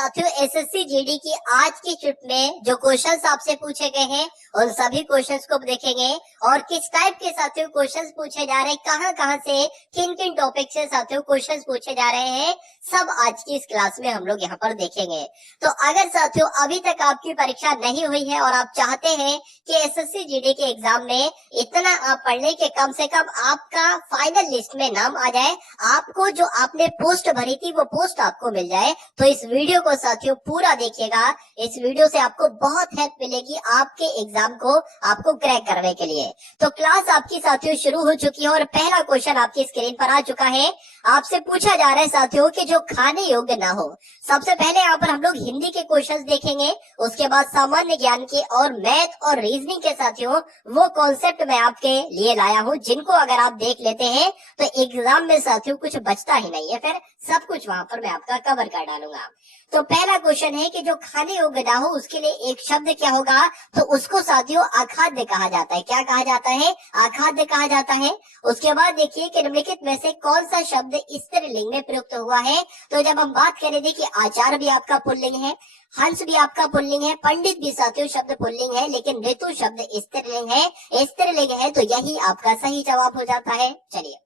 साथियों SSC GD की आज की ट्रिप में जो क्वेश्चंस आपसे पूछे गए हैं उन सभी क्वेश्चंस को देखेंगे और किस टाइप के साथियों क्वेश्चंस पूछे जा रहे हैं, कहां कहां से किन किन टॉपिक से साथियों क्वेश्चंस पूछे जा रहे हैं, सब आज की इस क्लास में हम लोग यहाँ पर देखेंगे। तो अगर साथियों अभी तक आपकी परीक्षा नहीं हुई है और आप चाहते हैं कि एसएससी जीडी के एग्जाम में इतना आप पढ़ लें कि कम से कम आपका फाइनल लिस्ट में नाम आ जाए, आपको जो आपने पोस्ट भरी थी वो पोस्ट आपको मिल जाए, तो इस वीडियो को साथियों पूरा देखिएगा। इस वीडियो से आपको बहुत हेल्प मिलेगी आपके एग्जाम को आपको क्रैक करने के लिए। तो क्लास आपकी साथियों शुरू हो चुकी है और पहला क्वेश्चन आपकी स्क्रीन पर आ चुका है। आपसे पूछा जा रहा है साथियों कि जो खाने योग्य ना हो। सबसे पहले यहाँ पर हम लोग हिंदी के क्वेश्चंस देखेंगे, उसके बाद सामान्य ज्ञान के और मैथ और रीजनिंग के साथियों वो कॉन्सेप्ट मैं आपके लिए लाया हूँ जिनको अगर आप देख लेते हैं तो एग्जाम में साथियों कुछ बचता ही नहीं है, फिर सब कुछ वहां पर मैं आपका कवर कर डालूंगा। तो पहला क्वेश्चन है कि जो खाने योग्य ना हो उसके लिए एक शब्द क्या होगा, तो उसको साथियों अखाद्य कहा जाता है। क्या कहा जाता है? अखाद्य कहा जाता है। उसके बाद देखिए कि निम्नलिखित में से कौन सा शब्द स्त्रीलिंग में प्रयुक्त हुआ है। तो जब हम बात करें देखिए आचार्य भी आपका पुल्लिंग है, हंस भी आपका पुल्लिंग है, पंडित भी साथियों शब्द पुल्लिंग है, लेकिन ऋतु शब्द स्त्रीलिंग है। स्त्रीलिंग है तो यही आपका सही जवाब हो जाता है। चलिए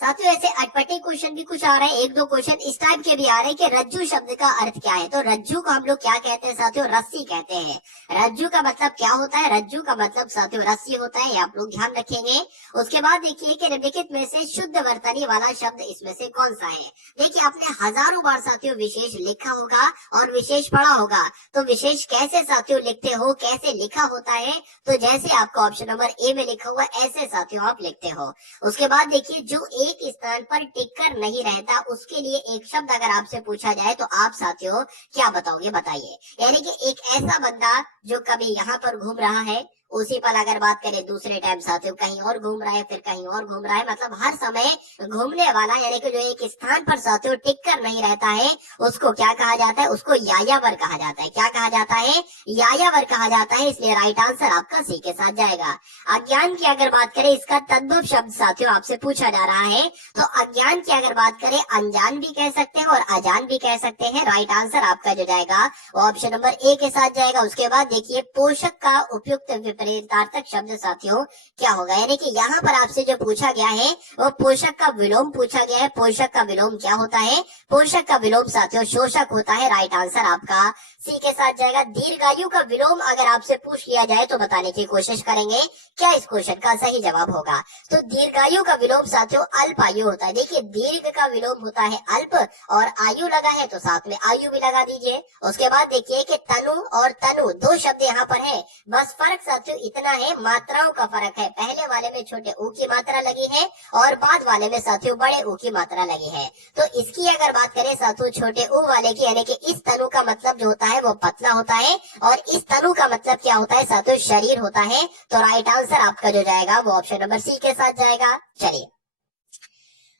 साथियों ऐसे अटपटे क्वेश्चन भी कुछ आ रहे हैं, एक दो क्वेश्चन इस टाइप के भी आ रहे हैं कि रज्जू शब्द का अर्थ क्या है। तो रज्जू को हम लोग क्या कहते हैं साथियों? रस्सी कहते हैं। रज्जू का मतलब क्या होता है? रज्जू का मतलब साथियों रस्सी होता है, आप लोग ध्यान रखेंगे। उसके बाद देखिए कि निम्नलिखित में से शुद्ध वर्तनी वाला शब्द इसमें से कौन सा है। देखिए आपने हजारों बार साथियों विशेष लिखा होगा और विशेष पढ़ा होगा, तो विशेष कैसे साथियों लिखते हो, कैसे लिखा होता है, तो जैसे आपका ऑप्शन नंबर ए में लिखा हुआ ऐसे साथियों आप लिखते हो। उसके बाद देखिए जो एक स्थान पर टिककर नहीं रहता उसके लिए एक शब्द अगर आपसे पूछा जाए तो आप साथियों क्या बताओगे, बताइए। यानी कि एक ऐसा बंदा जो कभी यहाँ पर घूम रहा है, उसी पर अगर बात करें दूसरे टाइम साथियों कहीं और घूम रहा है, फिर कहीं और घूम रहा है, मतलब हर समय घूमने वाला, यानी कि जो एक स्थान पर साथियों टिककर नहीं रहता है उसको क्या कहा जाता है? उसको यायावर कहा जाता है। क्या कहा जाता है? यायावर कहा जाता है। इसलिए राइट आंसर आपका सी के साथ जाएगा। अज्ञान की अगर बात करें, इसका तद्भव शब्द साथियों आपसे पूछा जा रहा है, तो अज्ञान की अगर बात करें अनजान भी कह सकते हैं और अजान भी कह सकते हैं। राइट आंसर आपका जो जाएगा वो ऑप्शन नंबर ए के साथ जाएगा। उसके बाद देखिए पोषक का उपयुक्त विपरीतार्थक शब्द साथियों क्या होगा। यानी कि यहाँ पर आपसे जो पूछा गया है वो पोषक का विलोम पूछा गया है। पोषक का विलोम क्या होता है? पोषक का विलोम साथियों शोषक होता है। राइट आंसर आपका सी के साथ जाएगा। दीर्घायु का विलोम अगर आपसे पूछ लिया जाए तो बताने की कोशिश करेंगे क्या इस क्वेश्चन का सही जवाब होगा। तो दीर्घायु का विलोम साथियों अल्प आयु होता है। देखिए दीर्घ का विलोम होता है अल्प और आयु लगा है तो साथ में आयु भी लगा दीजिए। उसके बाद देखिए कि तनु और तनु दो शब्द यहाँ पर है, बस फर्क साथियों इतना है, मात्राओं का फर्क है। पहले वाले में छोटे ऊ की मात्रा लगी है और बाद वाले में साथियों बड़े ऊ की मात्रा लगी है। तो इसकी अगर बात करें साथियों छोटे ऊ वाले की, यानी कि इस तनु का मतलब जो होता है वो पतला होता है और इस तनु का मतलब क्या होता है साथियों? शरीर होता है। तो राइट आंसर आपका जो जाएगा वो ऑप्शन नंबर सी के साथ जाएगा। चलिए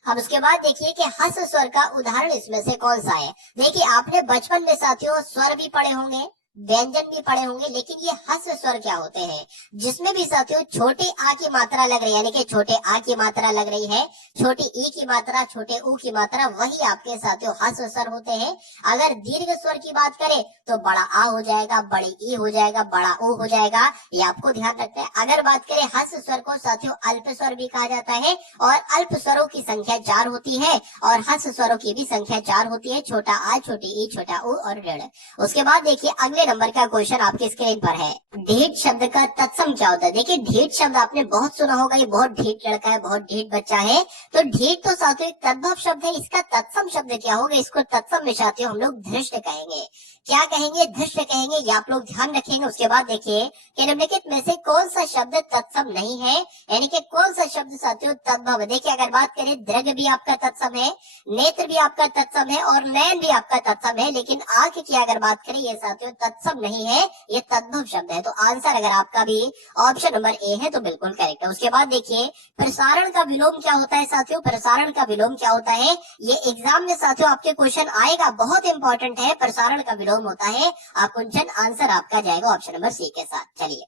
अब उसके बाद देखिए कि हस स्वर का उदाहरण इसमें से कौन सा है। देखिए आपने बचपन में साथियों स्वर भी पढ़े होंगे, व्यंजन भी पढ़े होंगे, लेकिन ये हस स्वर क्या होते हैं जिसमें भी साथियों छोटे आ की मात्रा लग रही है, यानी कि छोटे आ की मात्रा लग रही है, छोटी ई की मात्रा, छोटे ऊ की मात्रा, वही आपके साथियों हस स्वर होते हैं। अगर दीर्घ स्वर की बात करें तो बड़ा आ हो जाएगा, बड़ी ई हो जाएगा, बड़ा ऊ हो जाएगा, ये आपको ध्यान रखना है। अगर बात करें हस स्वर को साथियों अल्प स्वर भी कहा जाता है और अल्प स्वरों की संख्या 4 होती है और हस स्वरों की भी संख्या 4 होती है, छोटा आ, छोटी ई, छोटा ऊ और ऋण। उसके बाद देखिए अगले नंबर का क्वेश्चन आपके स्क्रीन पर है, ढीठ शब्द का तत्सम क्या होता है। देखिए ढीठ शब्द आपने बहुत सुना होगा, ये बहुत ढीठ लड़का है, बहुत ढीठ बच्चा है। तो ढीठ तो साथियों एक तद्भव शब्द है, इसका तत्सम शब्द क्या होगा? इसको तत्सम में साथियों हम लोग धृष्ट कहेंगे। क्या कहेंगे? धृष्ट कहेंगे, ये आप लोग ध्यान रखेंगे। उसके बाद देखिए कि निम्नलिखित में से कौन सा शब्द तत्सम नहीं है, यानी कि कौन सा शब्द साथियों तद्भव है। देखिए अगर बात करें दृग भी आपका तत्सम है, नेत्र भी आपका तत्सम है और नयन भी आपका तत्सम है, लेकिन आंख की अगर बात करें ये साथियों तत्सम नहीं है, ये तद्भव शब्द है। तो आंसर अगर आपका भी ऑप्शन नंबर ए है तो बिल्कुल करेक्ट है। उसके बाद देखिए प्रसारण का विलोम क्या होता है साथियों? प्रसारण का विलोम क्या होता है? ये एग्जाम में साथियों आपके क्वेश्चन आएगा, बहुत इंपॉर्टेंट है। प्रसारण का विलोम होता है आकुंचन। आंसर आपका जाएगा ऑप्शन नंबर सी के साथ। चलिए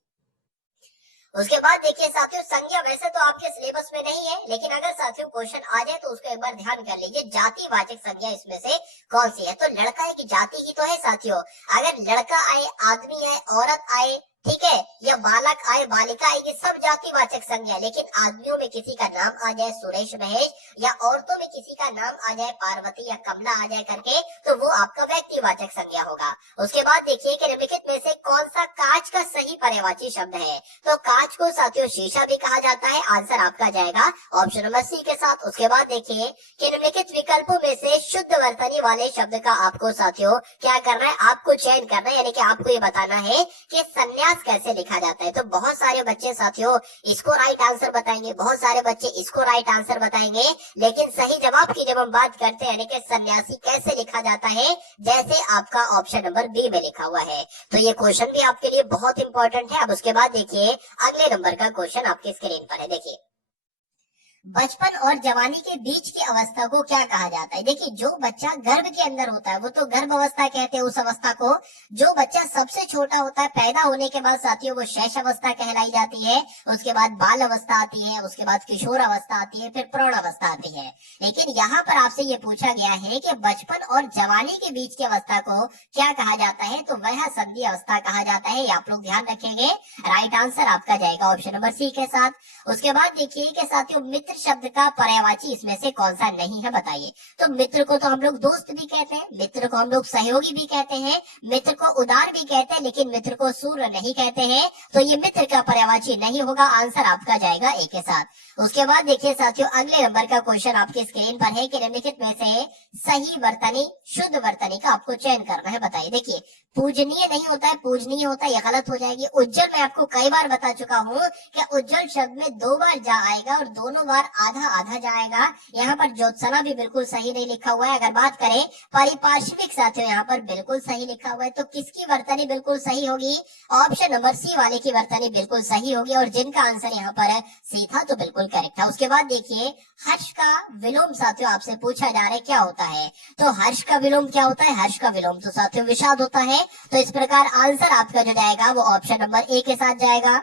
उसके बाद देखिए साथियों, संज्ञा वैसे तो आपके सिलेबस में नहीं है, लेकिन अगर साथियों क्वेश्चन आ जाए तो उसको एक बार ध्यान कर लीजिए, जातिवाचक संज्ञा इसमें से कौन सी है। तो लड़का एक जाति ही तो है साथियों। अगर लड़का आए, आदमी आए, औरत आए, ठीक है, या बालक आए, बालिका आए, ये सब जातिवाचक संज्ञा है। लेकिन आदमियों में किसी का नाम आ जाए सुरेश महेश, या औरतों में किसी का नाम आ जाए पार्वती या कमला आ जाए करके, तो वो आपका व्यक्तिवाचक संज्ञा होगा। उसके बाद देखिए कि निम्नलिखित में से कौन सा कांच का सही पर्यायवाची शब्द है। तो कांच को साथियों शीशा भी कहा जाता है। आंसर आपका जाएगा ऑप्शन नंबर सी के साथ। उसके बाद देखिए कि निम्नलिखित विकल्पों में से शुद्ध वर्तनी वाले शब्द का आपको साथियों क्या करना है, आपको चयन करना है, यानी कि आपको ये बताना है कि संन्यास कैसे लिखा जाता है। तो बहुत सारे बच्चे साथियों इसको राइट आंसर बताएंगे, बहुत सारे बच्चे इसको राइट आंसर बताएंगे, लेकिन सही जवाब की जब हम बात करते हैं यानी कि सन्यासी कैसे लिखा जाता है, जैसे आपका ऑप्शन नंबर बी में लिखा हुआ है। तो ये क्वेश्चन भी आपके लिए बहुत इंपॉर्टेंट है। अब उसके बाद देखिए अगले नंबर का क्वेश्चन आपकी स्क्रीन पर है। देखिए बचपन और जवानी के बीच की अवस्था को क्या कहा जाता है। देखिए जो बच्चा गर्भ के अंदर होता है वो तो गर्भ अवस्था कहते हैं उस अवस्था को। जो बच्चा सबसे छोटा होता है पैदा होने के बाद साथियों वो शैशव अवस्था कहलाई जाती है। उसके बाद बाल अवस्था आती है, उसके बाद किशोर अवस्था आती है, फिर प्रौढ़ अवस्था आती है। लेकिन यहाँ पर आपसे ये पूछा गया है कि बचपन और जवानी के बीच की अवस्था को क्या कहा जाता है, तो वह संधि अवस्था कहा जाता है। आप लोग ध्यान रखेंगे, राइट आंसर आपका जाएगा ऑप्शन नंबर सी के साथ। उसके बाद देखिए कि साथियों मित्र शब्द का पर्यायवाची इसमें से कौन सा नहीं है, बताइए। तो मित्र को तो हम लोग दोस्त भी कहते हैं, मित्र को हम लोग सहयोगी भी कहते हैं, मित्र को उदार भी कहते हैं, लेकिन मित्र को सूर्य नहीं कहते हैं। तो ये मित्र का पर्यायवाची नहीं होगा। आंसर आपका जाएगा ए के साथ। उसके बाद देखिए साथियों अगले नंबर का क्वेश्चन आपके स्क्रीन पर है कि निम्नलिखित में से सही वर्तनी शुद्ध वर्तनी का आपको चयन करना है, बताइए। देखिए पूजनीय नहीं होता है, पूजनीय होता है, ये गलत हो जाएगी। उज्जवल मैं आपको कई बार बता चुका हूँ कि उज्जवल शब्द में 2 बार जा आएगा और दोनों बार आधा आधा जाएगा। यहाँ पर ज्योत्सना भी बिल्कुल सही नहीं लिखा हुआ है। अगर बात करें पारिपार्श्विक साथियों यहाँ पर बिल्कुल सही लिखा हुआ है। तो किसकी वर्तनी बिल्कुल सही होगी, ऑप्शन नंबर सी वाले की वर्तनी बिल्कुल सही होगी। और जिनका आंसर यहाँ पर सी था तो बिल्कुल करेक्ट था। उसके बाद देखिए हर्ष का विलोम साथियों आपसे पूछा जा रहा है क्या होता है। तो हर्ष का विलोम क्या होता है, हर्ष का विलोम तो साथियों विषाद होता है। तो इस प्रकार आंसर आपका जो जाएगा वो ऑप्शन नंबर ए के साथ जाएगा।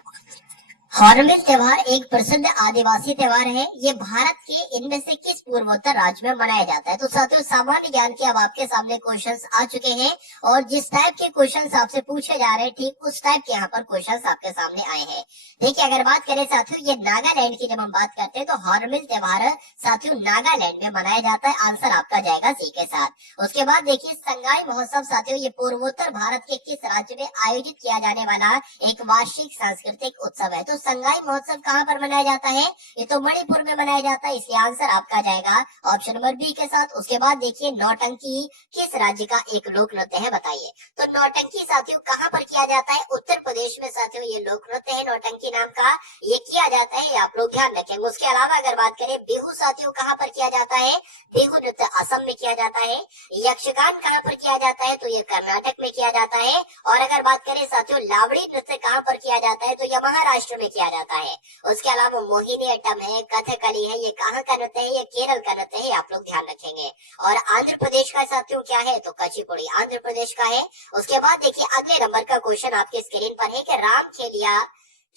हॉर्नबिल त्योहार एक प्रसिद्ध आदिवासी त्योहार है। ये भारत के इनमें से किस पूर्वोत्तर राज्य में मनाया जाता है। तो साथियों सामान्य ज्ञान के अब आपके सामने क्वेश्चंस आ चुके हैं और जिस टाइप के क्वेश्चंस आपसे पूछे जा रहे हैं ठीक उस टाइप के यहाँ पर क्वेश्चंस आपके सामने आए हैं। देखिए अगर बात करें साथियों ये नागालैंड की जब हम बात करते हैं तो हॉर्नबिल त्योहार साथियों नागालैंड में मनाया जाता है। आंसर आपका जाएगा सी के साथ। उसके बाद देखिए संगाई महोत्सव साथियों ये पूर्वोत्तर भारत के किस राज्य में आयोजित किया जाने वाला एक वार्षिक सांस्कृतिक उत्सव है। तो संगाई महोत्सव कहाँ पर मनाया जाता है, ये तो मणिपुर में मनाया जाता है, इसलिए आंसर आपका जाएगा ऑप्शन नंबर बी के साथ। उसके बाद देखिए नौटंकी किस राज्य का एक लोक नृत्य है, बताइए। तो नौटंकी साथियों कहाँ पर किया जाता है, उत्तर प्रदेश में साथियों ये लोक नृत्य है नौटंकी नाम का, ये किया जाता है, ये आप लोग ध्यान रखेंगे। उसके अलावा अगर बात करें बिहू साथियों कहाँ पर किया जाता है, बिहू नृत्य असम में किया जाता है। यक्षगान कहाँ पर किया जाता है, तो ये कर्नाटक में किया जाता है। और अगर बात करें साथियों लावड़ी नृत्य कहाँ पर किया जाता है, तो ये महाराष्ट्र में किया जाता है। उसके अलावा मोहिनी अट्टम है, कथकली है, ये कहाँ का नृत्य है, ये केरल का नृत्य है, आप लोग ध्यान रखेंगे। और आंध्र प्रदेश का साथियों क्या है, तो कचिपुड़ी आंध्र प्रदेश का है। उसके बाद देखिए अगले नंबर का क्वेश्चन आपके स्क्रीन पर है कि रामखेलिया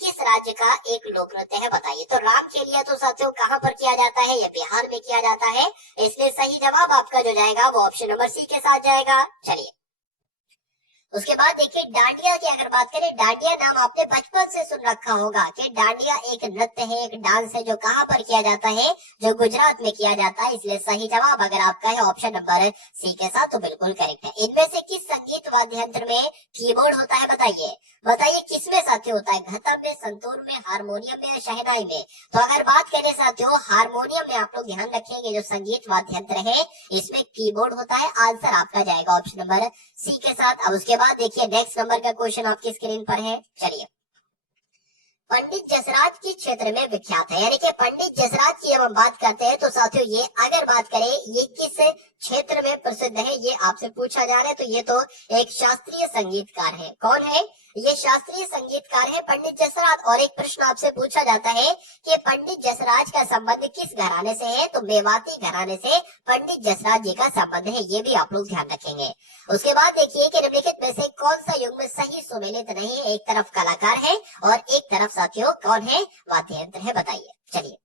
किस राज्य का एक लोक नृत्य है, बताइए। तो रामखेलिया तो साथियों कहाँ पर किया जाता है, ये बिहार में किया जाता है, इसलिए सही जवाब आपका जो जाएगा वो ऑप्शन नंबर सी के साथ जाएगा। चलिए उसके बाद देखिए डांडिया की अगर बात करें, डांडिया नाम आपने बचपन से सुन रखा होगा कि डांडिया एक नृत्य है, एक डांस है जो कहाँ पर किया जाता है, जो गुजरात में किया जाता है, इसलिए सही जवाब अगर आपका है ऑप्शन नंबर सी के साथ तो बिल्कुल करेक्ट है। इनमें से किस संगीत वाद्य यंत्र में कीबोर्ड होता है, बताइए। बताइए किसमें साथियों होता है, घतम में, संतूर में, हारमोनियम में या शहनाई में। तो अगर बात करें साथियों हारमोनियम में, आप लोग ध्यान रखेंगे जो संगीत वाद्य यंत्र है इसमें कीबोर्ड होता है। आंसर आपका जाएगा ऑप्शन नंबर सी के साथ। अब उसके बाद देखिए नेक्स्ट नंबर का क्वेश्चन आपकी स्क्रीन पर है। चलिए पंडित जसराज किस क्षेत्र में विख्यात है, यानी कि पंडित जसराज की जब हम बात करते हैं तो साथियों ये अगर बात करें ये किस क्षेत्र में प्रसिद्ध है, ये आपसे पूछा जा रहा है। तो ये तो एक शास्त्रीय संगीतकार है। कौन है, ये शास्त्रीय संगीतकार है पंडित जसराज। और एक प्रश्न आपसे पूछा जाता है कि पंडित जसराज का संबंध किस घराने से है, तो मेवाती घराने से पंडित जसराज जी का संबंध है, ये भी आप लोग ध्यान रखेंगे। उसके बाद देखिए कि निम्नलिखित में से कौन सा युग्म सही सुमेलित नहीं है? एक तरफ कलाकार है और एक तरफ साथियों कौन है? वाद्य यंत्र है। बताइए। चलिए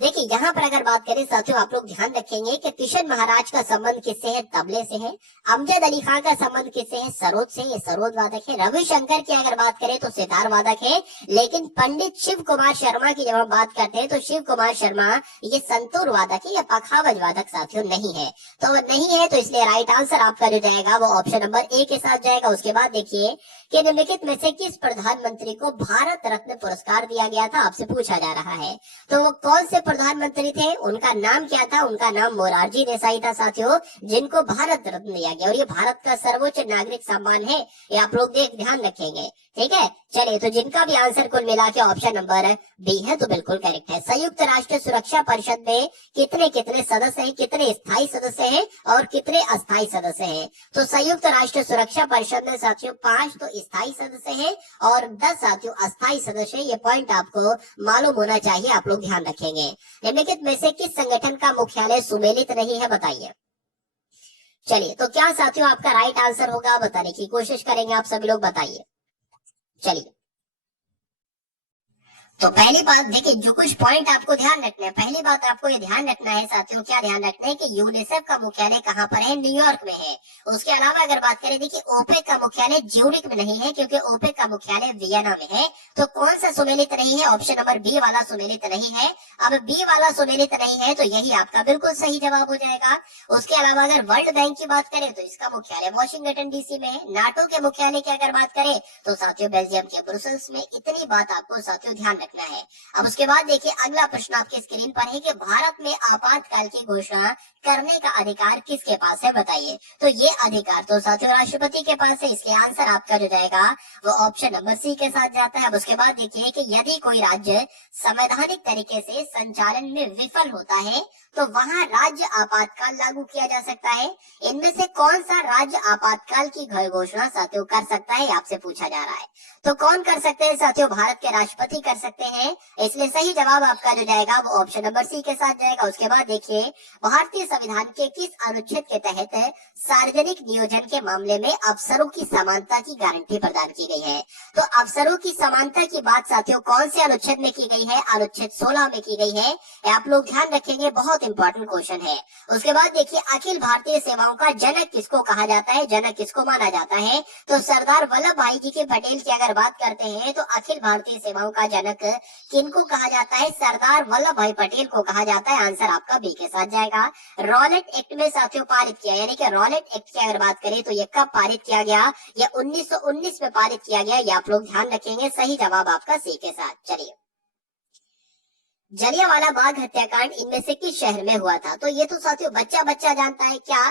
देखिए यहाँ पर अगर बात करें साथियों, आप लोग ध्यान रखेंगे कि किशन महाराज का संबंध किससे है? तबले से है। अमजद अली खान का संबंध किससे है? सरोद से, ये सरोद वादक है। रविशंकर की अगर बात करें तो सितार वादक है। लेकिन पंडित शिव कुमार शर्मा की जब हम बात करते हैं तो शिव कुमार शर्मा ये संतूर वादक है या पखावज वादक साथियों नहीं है। तो नहीं है तो इसलिए राइट आंसर आपका जो जाएगा वो ऑप्शन नंबर ए के साथ जाएगा। उसके बाद देखिए कि निम्नलिखित में से किस प्रधानमंत्री को भारत रत्न पुरस्कार दिया गया था? आपसे पूछा जा रहा है। तो वो कौन से प्रधानमंत्री थे? उनका नाम क्या था? उनका नाम मोरारजी देसाई था साथियों, जिनको भारत रत्न दिया गया। और ये भारत का सर्वोच्च नागरिक सम्मान है, ये आप लोग ध्यान रखेंगे। ठीक है, चलिए तो जिनका भी आंसर कुल मिला के ऑप्शन नंबर बी है तो बिल्कुल करेक्ट है। संयुक्त राष्ट्र सुरक्षा परिषद में कितने कितने सदस्य हैं? कितने स्थायी सदस्य हैं और कितने अस्थायी सदस्य हैं? तो संयुक्त राष्ट्र सुरक्षा परिषद में साथियों 5 तो स्थायी सदस्य हैं और 10 साथियों अस्थायी सदस्य। ये पॉइंट आपको मालूम होना चाहिए, आप लोग ध्यान रखेंगे। निम्नलिखित में से किस संगठन का मुख्यालय सुमेलित नहीं है? बताइए। चलिए तो क्या साथियों आपका राइट आंसर होगा? बताने की कोशिश करेंगे आप सभी लोग, बताइए। चलिए तो पहली बात देखिए, जो कुछ पॉइंट आपको ध्यान रखना है, पहली बात आपको ये ध्यान रखना है साथियों, क्या ध्यान रखना है कि यूनिसेफ का मुख्यालय कहाँ पर है? न्यूयॉर्क में है। उसके अलावा अगर बात करें, देखिए ओपेक का मुख्यालय ज्यूरिक में नहीं है क्योंकि ओपेक का मुख्यालय वियना में है। तो कौन सा सुमेलित नहीं है? ऑप्शन नंबर बी वाला सुमेलित नहीं है। अब बी वाला सुमेलित नहीं है तो यही आपका बिल्कुल सही जवाब हो जाएगा। उसके अलावा अगर वर्ल्ड बैंक की बात करें तो इसका मुख्यालय वॉशिंगटन डीसी में है। नाटो के मुख्यालय की अगर बात करें तो साथियों बेल्जियम के ब्रुसेल्स में। इतनी बात आपको साथियों ध्यान रखना है। अब उसके बाद देखिए अगला प्रश्न आपके स्क्रीन पर है कि भारत में आपातकाल की घोषणा करने का अधिकार किसके पास है? बताइए। तो ये अधिकार तो साथियों राष्ट्रपति के पास है, इसलिए आंसर आपका जो जाएगा वो ऑप्शन नंबर सी के साथ जाता है। अब उसके बाद देखिए कि यदि कोई राज्य संवैधानिक तरीके से संचालन में विफल होता है तो वहां राज्य आपातकाल लागू किया जा सकता है। इनमें से कौन सा राज्य आपातकाल की घोषणा साथियों कर सकता है? आपसे पूछा जा रहा है। तो कौन कर सकते हैं साथियों? भारत के राष्ट्रपति कर सकते हैं, इसलिए सही जवाब आपका जो जाएगा वो ऑप्शन नंबर सी के साथ जाएगा। उसके बाद देखिए भारतीय संविधान के किस अनुच्छेद के तहत सार्वजनिक नियोजन के मामले में अफसरों की समानता की गारंटी प्रदान की गई है? तो अफसरों की समानता की बात साथियों कौन से अनुच्छेद में की गई है? अनुच्छेद 16 में की गई है। आप लोग ध्यान रखेंगे, बहुत इंपॉर्टेंट क्वेश्चन है। उसके बाद देखिए अखिल भारतीय सेवाओं का जनक किसको कहा जाता है? जनक किसको माना जाता है? तो सरदार वल्लभ भाई जी के पटेल की अगर बात करते हैं तो अखिल भारतीय सेवाओं का जनक किनको कहा जाता है? सरदार वल्लभ भाई पटेल को कहा जाता है। आंसर आपका बी के साथ जाएगा। रॉलेट एक्ट में साथियों पारित किया, यानी कि रॉलेट एक्ट की अगर बात करें तो ये कब पारित किया गया? ये 1919 में पारित किया गया। ये आप लोग ध्यान रखेंगे, सही जवाब आपका सी के साथ। चलिए जलियांवाला बाग हत्याकांड इनमें से किस शहर में हुआ था? तो ये तो साथियों बच्चा बच्चा जानता है क्या?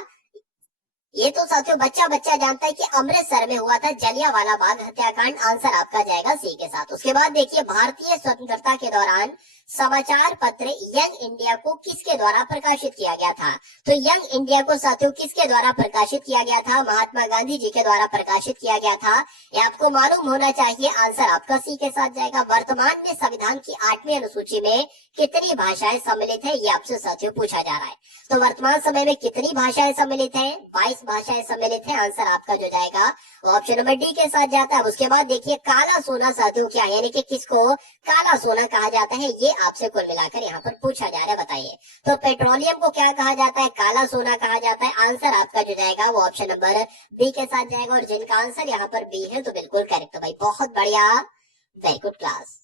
ये तो साथियों बच्चा बच्चा जानता है कि अमृतसर में हुआ था जलियांवाला बाग हत्याकांड। आंसर आपका जाएगा सी के साथ। उसके बाद देखिए भारतीय स्वतंत्रता के दौरान समाचार पत्र यंग इंडिया को किसके द्वारा प्रकाशित किया गया था? तो यंग इंडिया को साथियों किसके द्वारा प्रकाशित किया गया था? महात्मा गांधी जी के द्वारा प्रकाशित किया गया था। ये आपको मालूम होना चाहिए। आंसर आपका सी के साथ जाएगा। वर्तमान में संविधान की 8वीं अनुसूची में कितनी भाषाएं सम्मिलित है? ये आपसे साथियों पूछा जा रहा है। तो वर्तमान समय में कितनी भाषाएं सम्मिलित है? 22 भाषाएं सम्मिलित है। आंसर आपका जो जाएगा वो ऑप्शन नंबर डी के साथ जाता है। उसके बाद देखिए काला सोना साथियों क्या, यानी कि किसको काला सोना कहा जाता है? ये आपसे कुल मिलाकर यहाँ पर पूछा जा रहा है। बताइए तो पेट्रोलियम को क्या कहा जाता है? काला सोना कहा जाता है। आंसर आपका जो जाएगा वो ऑप्शन नंबर बी के साथ जाएगा। और जिनका आंसर यहाँ पर बी है तो बिल्कुल करेक्ट भाई, बहुत बढ़िया, वेरी गुड क्लास।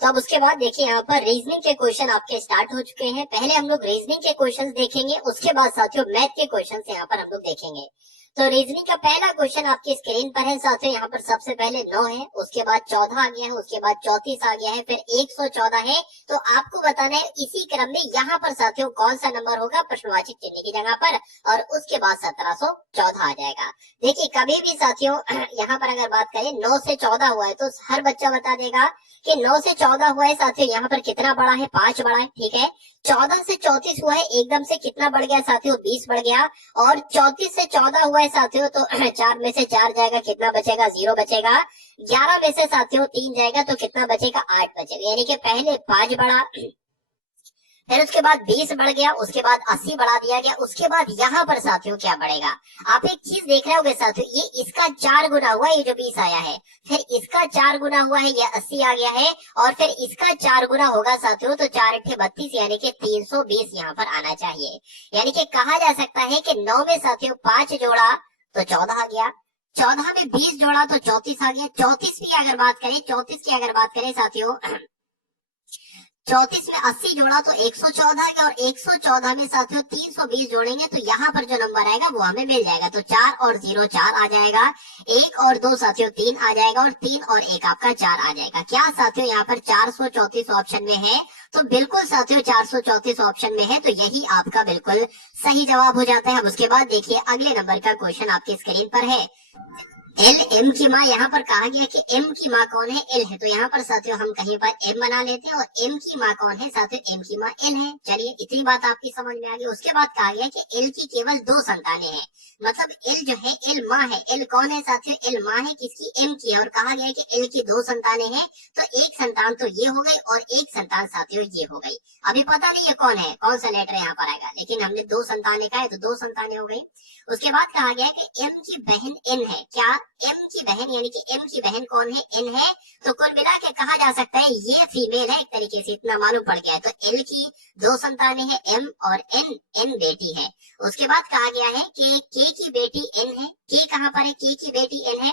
तो अब उसके बाद देखिए यहाँ पर रीजनिंग के क्वेश्चन आपके स्टार्ट हो चुके हैं। पहले हम लोग रीजनिंग के क्वेश्चंस देखेंगे, उसके बाद साथियों मैथ के क्वेश्चंस यहाँ पर हम लोग देखेंगे। तो रीजनिंग का पहला क्वेश्चन आपकी स्क्रीन पर है साथियों। यहाँ पर सबसे पहले 9 है, उसके बाद 14 आ गया है, उसके बाद 34 आ गया है, फिर 114 है। तो आपको बताना है इसी क्रम में यहाँ पर साथियों कौन सा नंबर होगा प्रश्नवाचक चिन्ह की जगह पर, और उसके बाद 1714 आ जाएगा। देखिए कभी भी साथियों यहाँ पर अगर बात करें 9 से 14 हुआ है तो हर बच्चा बता देगा कि 9 से 14 हुआ है साथियों, यहाँ पर कितना बड़ा है? 5 बड़ा है, ठीक है। 14 से 34 हुआ है, एकदम से कितना बढ़ गया साथियों? 20 बढ़ गया। और 34 से 14 हुआ है साथियों तो 4 में से 4 जाएगा, कितना बचेगा? 0 बचेगा। 11 में से साथियों 3 जाएगा तो कितना बचेगा? 8 बचेगा। यानी कि पहले 5 बढ़ा, फिर उसके बाद 20 बढ़ गया, उसके बाद 80 बढ़ा दिया गया, उसके बाद यहाँ पर साथियों क्या बढ़ेगा, आप एक चीज देख रहे होगे साथियों, ये इसका 4 गुना हुआ, ये जो 20 आया है, फिर इसका 4 गुना हुआ है, ये 80 आ गया है, और फिर इसका 4 गुना होगा साथियों, तो 4 अट्ठे 32, यानी कि 320 यहाँ पर आना चाहिए। यानी कि कहा जा सकता है कि 9 में साथियों 5 जोड़ा तो 14 आ गया, 14 में 20 जोड़ा तो 34 आ गया, 34 की अगर बात करें, 34 की अगर बात करें साथियों, 34 में 80 जोड़ा तो 114 है, और 114 में साथियों 320 जोड़ेंगे तो यहाँ पर जो नंबर आएगा वो हमें मिल जाएगा, तो 4 और 0 4 आ जाएगा, 1 और 2 साथियों 3 आ जाएगा, और 3 और 1 आपका 4 आ जाएगा। क्या साथियों यहाँ पर 434 ऑप्शन में है? तो बिल्कुल साथियों 434 ऑप्शन में है, तो यही आपका बिल्कुल सही जवाब हो जाता है। अब उसके बाद देखिए अगले नंबर का क्वेश्चन आपकी स्क्रीन पर है। एल एम की माँ, यहाँ पर कहा गया कि एम की माँ कौन है? एल है, तो यहाँ पर साथियों हम कहीं पर एम बना लेते हैं, और एम की माँ कौन है साथियों? एम की माँ एल है। चलिए इतनी बात आपकी समझ में आ गई। उसके बाद कहा गया कि एल की केवल 2 संतानें हैं, मतलब एल जो है एल माँ है। एल कौन है साथियों? एल माँ है किसकी? एम की है। और कहा गया है कि एल की 2 संतानें हैं, तो एक संतान तो ये हो गई और एक संतान साथियों ये हो गई। अभी पता नहीं है कौन है, कौन सा लेटर यहाँ पर आएगा, लेकिन हमने 2 संतानें का है तो 2 संतानें हो गई। उसके बाद कहा गया कि एम की बहन एन है। क्या? एम की बहन, यानी कि एम की बहन कौन है? एन है। तो कुल मिला के कहा जा सकता है ये फीमेल है, एक तरीके से इतना मालूम पड़ गया है। तो एल की 2 संतानें हैं, एम और एन, एन बेटी है। उसके बाद कहा गया है कि के की बेटी एन है। के कहाँ पर है? के की बेटी एन है,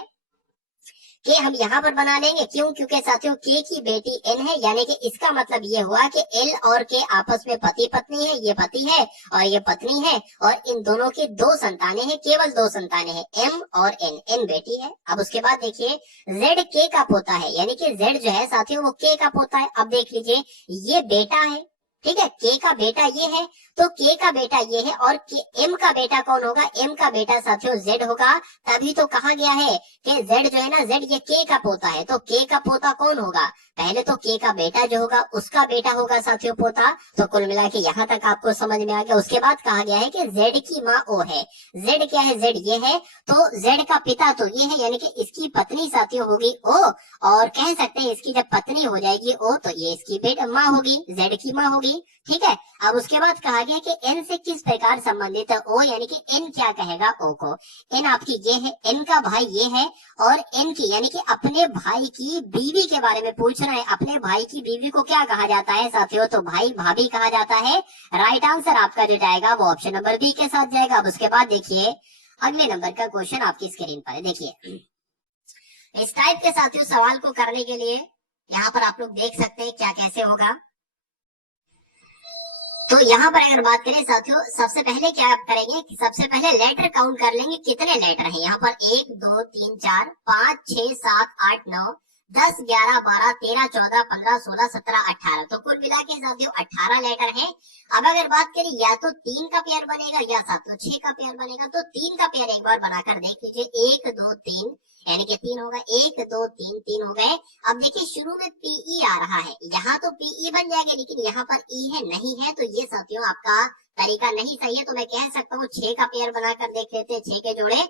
के हम यहाँ पर बना लेंगे। क्यों? क्योंकि साथियों के की बेटी एन है, यानी कि इसका मतलब ये हुआ कि एल और के आपस में पति पत्नी है, ये पति है और ये पत्नी है, और इन दोनों की 2 संतानें हैं, केवल 2 संतानें हैं, एम और एन, एन बेटी है। अब उसके बाद देखिए जेड के का पोता है, यानी कि जेड जो है साथियों वो के का पोता है। अब देख लीजिए ये बेटा है, ठीक है, के का बेटा ये है, तो के का बेटा ये है, और एम का बेटा कौन होगा? एम का बेटा साथियों जेड होगा। तभी तो कहा गया है कि जेड जो है ना, जेड ये के का पोता है, तो के का पोता कौन होगा? पहले तो के का बेटा जो होगा उसका बेटा होगा साथियों पोता। तो कुल मिला के यहाँ तक आपको समझ में आ गया। उसके बाद कहा गया है कि जेड की माँ ओ है। जेड क्या है? जेड ये है, तो जेड का पिता तो ये है, यानी कि इसकी पत्नी साथियों होगी ओ, और कह सकते हैं इसकी जब पत्नी हो जाएगी ओ तो ये इसकी बेटा माँ होगी, जेड की माँ होगी, ठीक है। अब उसके बाद कहा गया कि एन से किस प्रकार संबंधित है ओ, यानी कि एन क्या कहेगा ओ को? एन आपकी ये है, एन का भाई ये है, और एन की यानी कि अपने भाई की बीवी के बारे में पूछ रहा है। अपने भाई की बीवी को क्या कहा जाता है साथियों? तो भाई भाभी कहा जाता है। राइट आंसर आपका जो जाएगा वो ऑप्शन नंबर बी के साथ जाएगा। अब उसके बाद देखिए अगले नंबर का क्वेश्चन आपकी स्क्रीन पर है। देखिए इस टाइप के साथियों सवाल को करने के लिए यहाँ पर आप लोग देख सकते हैं क्या कैसे होगा। तो यहाँ पर अगर बात करें साथियों, सबसे पहले क्या आप करेंगे कि सबसे पहले लेटर काउंट कर लेंगे, कितने लेटर हैं यहाँ पर? 1 2 3 4 5 6 7 8 9 10 11 12 13 14 15 16 17 18, तो कुल मिला के साथियों 18 लेटर हैं। अब अगर बात करें या तो 3 का पेयर बनेगा या साथियों 6 का पेयर बनेगा, तो 3 का पेयर एक बार बनाकर देख लीजिए। 1 2 3, यानी कि 3 हो गए, 1 2 3 3 हो गए। अब देखिए शुरू में पीई आ रहा है, यहाँ तो पीई बन जाएगा, लेकिन यहाँ पर ई है नहीं है, तो ये साथियों आपका तरीका नहीं सही है। तो मैं कह सकता हूँ 6 का पेयर बनाकर देख लेते हैं, 6 के जोड़े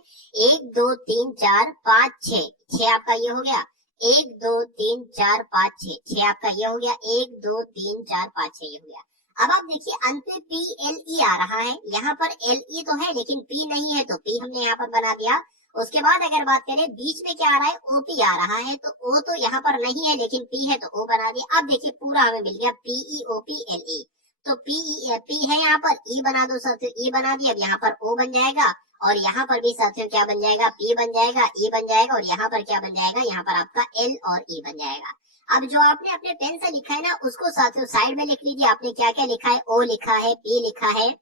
1 2 3 4 5 6, 6 आपका ये हो गया। 1 2 3 4 5 6, 6 आपका ये हो गया। 1 2 3 4 5 6 ये हो गया। अब आप देखिए अंत में पी एल ई आ रहा है, यहाँ पर एल ई तो है लेकिन पी नहीं है, तो पी हमने यहाँ पर बना दिया। उसके बाद अगर बात करें बीच में क्या आ रहा है? ओपी आ रहा है, तो ओ तो यहाँ पर नहीं है लेकिन पी है, तो ओ बना दिया। अब देखिए पूरा हमें मिल गया पीई ओपी एल ई, तो पी है यहाँ पर, ई बना दो साथियों, ई बना दिया। अब यहाँ पर ओ बन जाएगा, और यहाँ पर भी साथियों क्या बन जाएगा? पी बन जाएगा, ई बन जाएगा, और यहाँ पर क्या बन जाएगा? यहाँ पर आपका एल और ई बन जाएगा। अब जो आपने अपने पेन से लिखा है ना, उसको साथियों साइड में लिख लीजिए। आपने क्या क्या लिखा है? ओ लिखा है, पी लिखा है,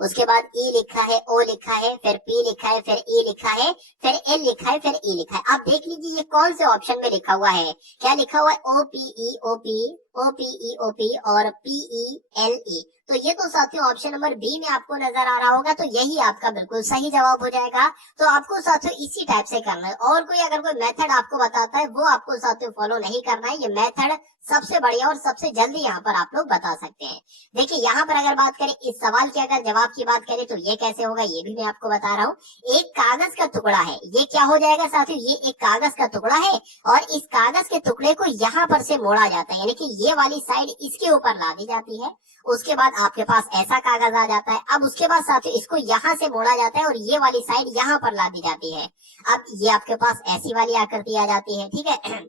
उसके बाद ई लिखा है, ओ लिखा है, फिर पी लिखा है, फिर ई लिखा है, फिर एल लिखा है, फिर ई लिखा है। आप देख लीजिए ये कौन से ऑप्शन में लिखा हुआ है। क्या लिखा हुआ है? O P E O P, O P E O P और पी ई एल ई। तो ये तो साथियों ऑप्शन नंबर बी में आपको नजर आ रहा होगा, तो यही आपका बिल्कुल सही जवाब हो जाएगा। तो आपको साथियों इसी टाइप से करना है, और कोई अगर कोई मेथड आपको बताता है वो आपको साथियों फॉलो नहीं करना है। ये मेथड सबसे बढ़िया और सबसे जल्दी यहाँ पर आप लोग बता सकते हैं। देखिए यहाँ पर अगर बात करें इस सवाल के, अगर जवाब की बात करें तो ये कैसे होगा ये भी मैं आपको बता रहा हूँ। एक कागज का टुकड़ा है। ये क्या हो जाएगा साथियों, ये एक कागज का टुकड़ा है और इस कागज के टुकड़े को यहाँ पर से मोड़ा जाता है, यानी कि ये वाली साइड इसके ऊपर ला दी जाती है। उसके बाद आपके पास ऐसा कागज आ जाता है। अब उसके बाद साथियों इसको यहाँ से मोड़ा जाता है और ये वाली साइड यहाँ पर ला दी जाती है। अब ये आपके पास ऐसी वाली आकृति आ जाती है, ठीक है।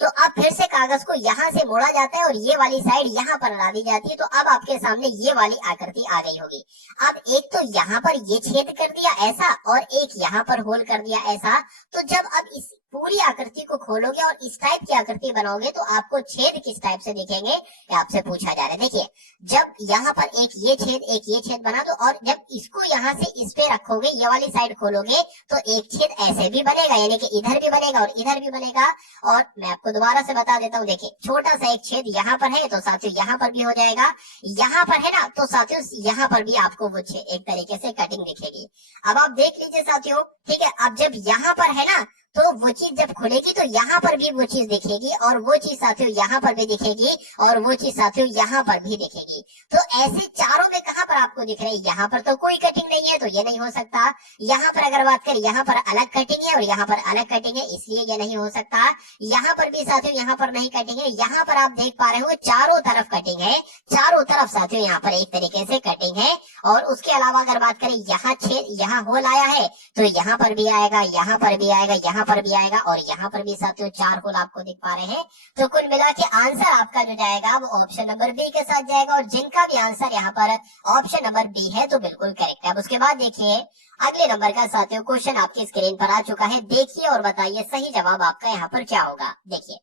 तो अब फिर से कागज को यहाँ से मोड़ा जाता है और ये वाली साइड यहाँ पर ला दी जाती है। तो अब आपके सामने ये वाली आकृति आ गई होगी। अब एक तो यहाँ पर ये छेद कर दिया ऐसा और एक यहाँ पर होल कर दिया ऐसा। तो जब अब इस पूरी आकृति को खोलोगे और इस टाइप की आकृति बनाओगे तो आपको छेद किस टाइप से दिखेंगे, ये आपसे पूछा जा रहा है। देखिए, जब यहाँ पर एक ये छेद बना दो और जब इसको यहाँ से इस पे रखोगे, ये वाली साइड खोलोगे तो एक छेद ऐसे भी बनेगा, यानी कि इधर भी बनेगा और इधर भी बनेगा। और मैं आपको दोबारा से बता देता हूँ, देखिए छोटा सा एक छेद यहाँ पर है तो साथियों यहाँ पर भी हो जाएगा, यहाँ पर है ना तो साथियों यहाँ पर भी आपको वो एक तरीके से कटिंग दिखेगी। अब आप देख लीजिए साथियों, ठीक है। अब जब यहाँ पर है ना तो वो चीज जब खुलेगी तो यहाँ पर भी वो चीज दिखेगी और वो चीज साथियों यहाँ पर भी दिखेगी और वो चीज साथियों यहाँ पर भी दिखेगी। तो ऐसे चारों में कहाँ पर आपको दिख रही है, यहाँ पर तो कोई कटिंग नहीं है तो ये नहीं हो सकता। यहाँ पर अगर बात करें, यहाँ पर अलग कटिंग है और यहाँ पर अलग कटिंग है, इसलिए ये नहीं हो सकता। यहाँ पर भी साथियों यहाँ पर नहीं कटिंग है। यहाँ पर आप देख पा रहे हो चारों तरफ कटिंग है, चारों तरफ साथियों यहाँ पर एक तरीके से कटिंग है। और उसके अलावा अगर बात करें, यहाँ छेद, यहाँ होल आया है तो यहाँ पर भी आएगा, यहाँ पर भी आएगा, यहाँ पर भी आएगा और यहाँ पर भी साथियों 4 होल आपको दिख पा रहे हैं। तो कुल मिला के आंसर आपका जो जाएगा वो ऑप्शन नंबर बी के साथ जाएगा। और जिनका भी आंसर यहाँ पर ऑप्शन नंबर बी है तो बिल्कुल करेक्ट है। अब उसके बाद देखिए अगले नंबर का साथियों क्वेश्चन आपकी स्क्रीन पर आ चुका है। देखिए और बताइए सही जवाब आपका यहाँ पर क्या होगा। देखिए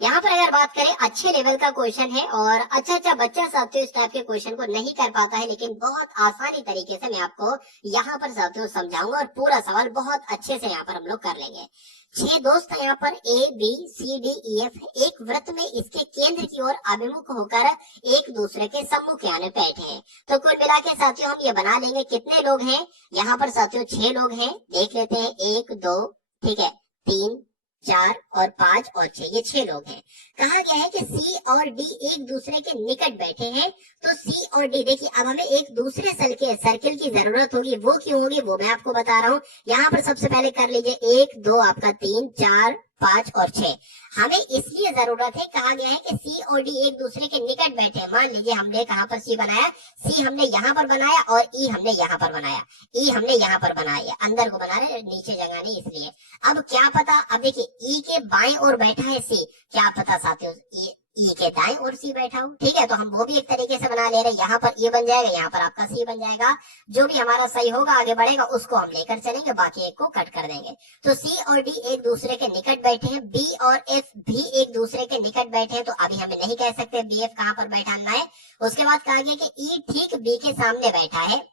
यहाँ पर अगर बात करें, अच्छे लेवल का क्वेश्चन है और अच्छा बच्चा साथियों इस टाइप के क्वेश्चन को नहीं कर पाता है, लेकिन बहुत आसानी तरीके से मैं आपको यहाँ पर साथियों समझाऊंगा और पूरा सवाल बहुत अच्छे से यहाँ पर हम लोग कर लेंगे। 6 दोस्त यहाँ पर A B C D E F एक वृत्त में इसके केंद्र की ओर अभिमुख होकर एक दूसरे के सम्मुख यानी बैठे हैं। तो कुल मिला के साथियों हम ये बना लेंगे। कितने लोग हैं यहाँ पर साथियों, 6 लोग हैं। देख लेते हैं, 1 2 ठीक है, 3 4 और 5 और 6, ये 6 लोग हैं। कहा गया है कि सी और डी एक दूसरे के निकट बैठे हैं। तो सी और डी, देखिए अब हमें एक दूसरे सर्किल की जरूरत होगी। वो क्यों होगी वो मैं आपको बता रहा हूँ। यहाँ पर सबसे पहले कर लीजिए 1 2 आपका 3 4 5 और 6। हमें इसलिए जरूरत है, कहा गया है कि सी और डी एक दूसरे के निकट बैठे हैं। मान लीजिए हमने कहाँ पर सी बनाया, सी हमने यहाँ पर बनाया और ई हमने यहाँ पर बनाया, ई हमने यहाँ पर बनाया, अंदर को बना रहे, नीचे जगह नहीं इसलिए। अब क्या पता, अब देखिए ई के बाएं ओर बैठा है सी, क्या पता साथियों ई के दाएं ओर सी बैठा हो, ठीक है। तो हम वो भी एक तरीके से बना ले रहे हैं। यहाँ पर ई बन जाएगा, यहाँ पर आपका सी बन जाएगा। जो भी हमारा सही होगा आगे बढ़ेगा उसको हम लेकर चलेंगे, बाकी एक को कट कर देंगे। तो सी और डी एक दूसरे के निकट बैठे हैं। बी और एफ भी एक दूसरे के निकट बैठे हैं। तो अभी हमें नहीं कह सकते बी एफ कहाँ पर बैठाना है। उसके बाद कहा गया कि ई ठीक बी के सामने बैठा है,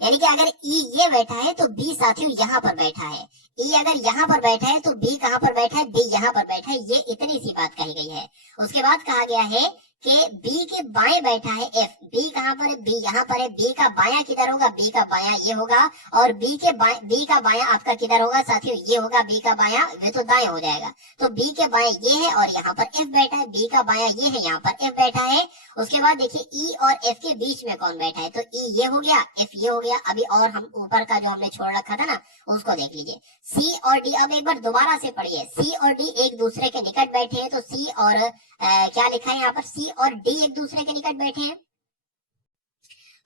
यानी कि अगर ई ये बैठा है तो बी साथियों यहाँ पर बैठा है। ई अगर यहाँ पर बैठा है तो बी कहाँ पर बैठा है, बी यहाँ पर बैठा है। ये इतनी सी बात कही गई है। उसके बाद कहा गया है कि बी के बाएं बैठा है एफ। बी कहाँ पर है, बी यहाँ पर है। बी का बायां किधर होगा, बी का बायां ये होगा। और बी का बायां आपका किधर होगा साथियों, ये होगा। बी का बायां ये तो दाएं हो जाएगा। तो बी के बाएं ये है और यहाँ पर एफ बैठा है। बी का बायां ये है, यहाँ पर एफ बैठा है। उसके बाद देखिए ई और एफ के बीच में कौन बैठा है, तो ई ये हो गया, एफ ये हो गया। अभी और हम ऊपर का जो हमने छोड़ रखा था ना उसको देख लीजिए, सी और डी। अब एक बार दोबारा से पढ़िए, सी और डी एक दूसरे के निकट बैठे हैं। तो सी और क्या लिखा है यहाँ पर, सी और डी एक दूसरे के निकट बैठे हैं।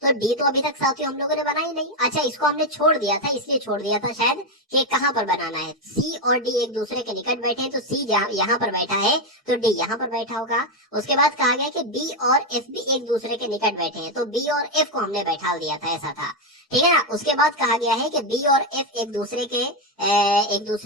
तो डी तो अभी तक साथियों हम लोगों ने बनाई नहीं। अच्छा, इसको हमने छोड़ दिया था, इसलिए छोड़ दिया था शायद कि कहाँ पर बनाना है। सी और डी एक दूसरे के निकट बैठे हैं, तो सी यहाँ पर बैठा है तो डी यहाँ पर बैठा होगा। उसके बाद कहा गया कि बी और एफ भी एक दूसरे के निकट बैठे हैं, तो बी और एफ को हमने बैठा दिया था, ऐसा था, ठीक है ना। उसके बाद कहा गया है कि बी और एफ एक दूसरे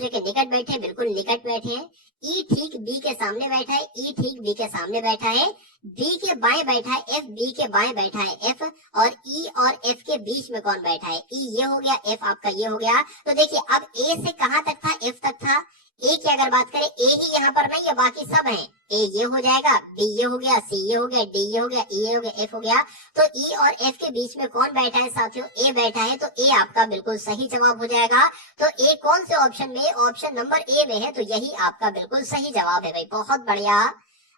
के निकट बैठे, बिल्कुल निकट बैठे हैं। ई ठीक बी के सामने बैठा है, ई ठीक बी के सामने बैठा है। बी के बाएं बैठा है एफ, बी के बाएं बैठा है एफ। और ई और एफ के बीच में कौन बैठा है, ई ये हो गया, एफ आपका ये हो गया। तो देखिए अब ए से कहां तक था, एफ तक था। ए की अगर बात करें, ए ही यहाँ पर नहीं है, बाकी सब है। ए ये हो जाएगा, बी ये हो गया, सी ये हो गया, डी ये हो गया, ई ये हो गया, एफ हो गया। तो ई और एफ के बीच में कौन बैठा है साथियों, ए बैठा है। तो ए आपका बिल्कुल सही जवाब हो जाएगा। तो ए कौन से ऑप्शन में, ऑप्शन नंबर ए में है, तो यही आपका बिल्कुल सही जवाब है भाई। बहुत बढ़िया,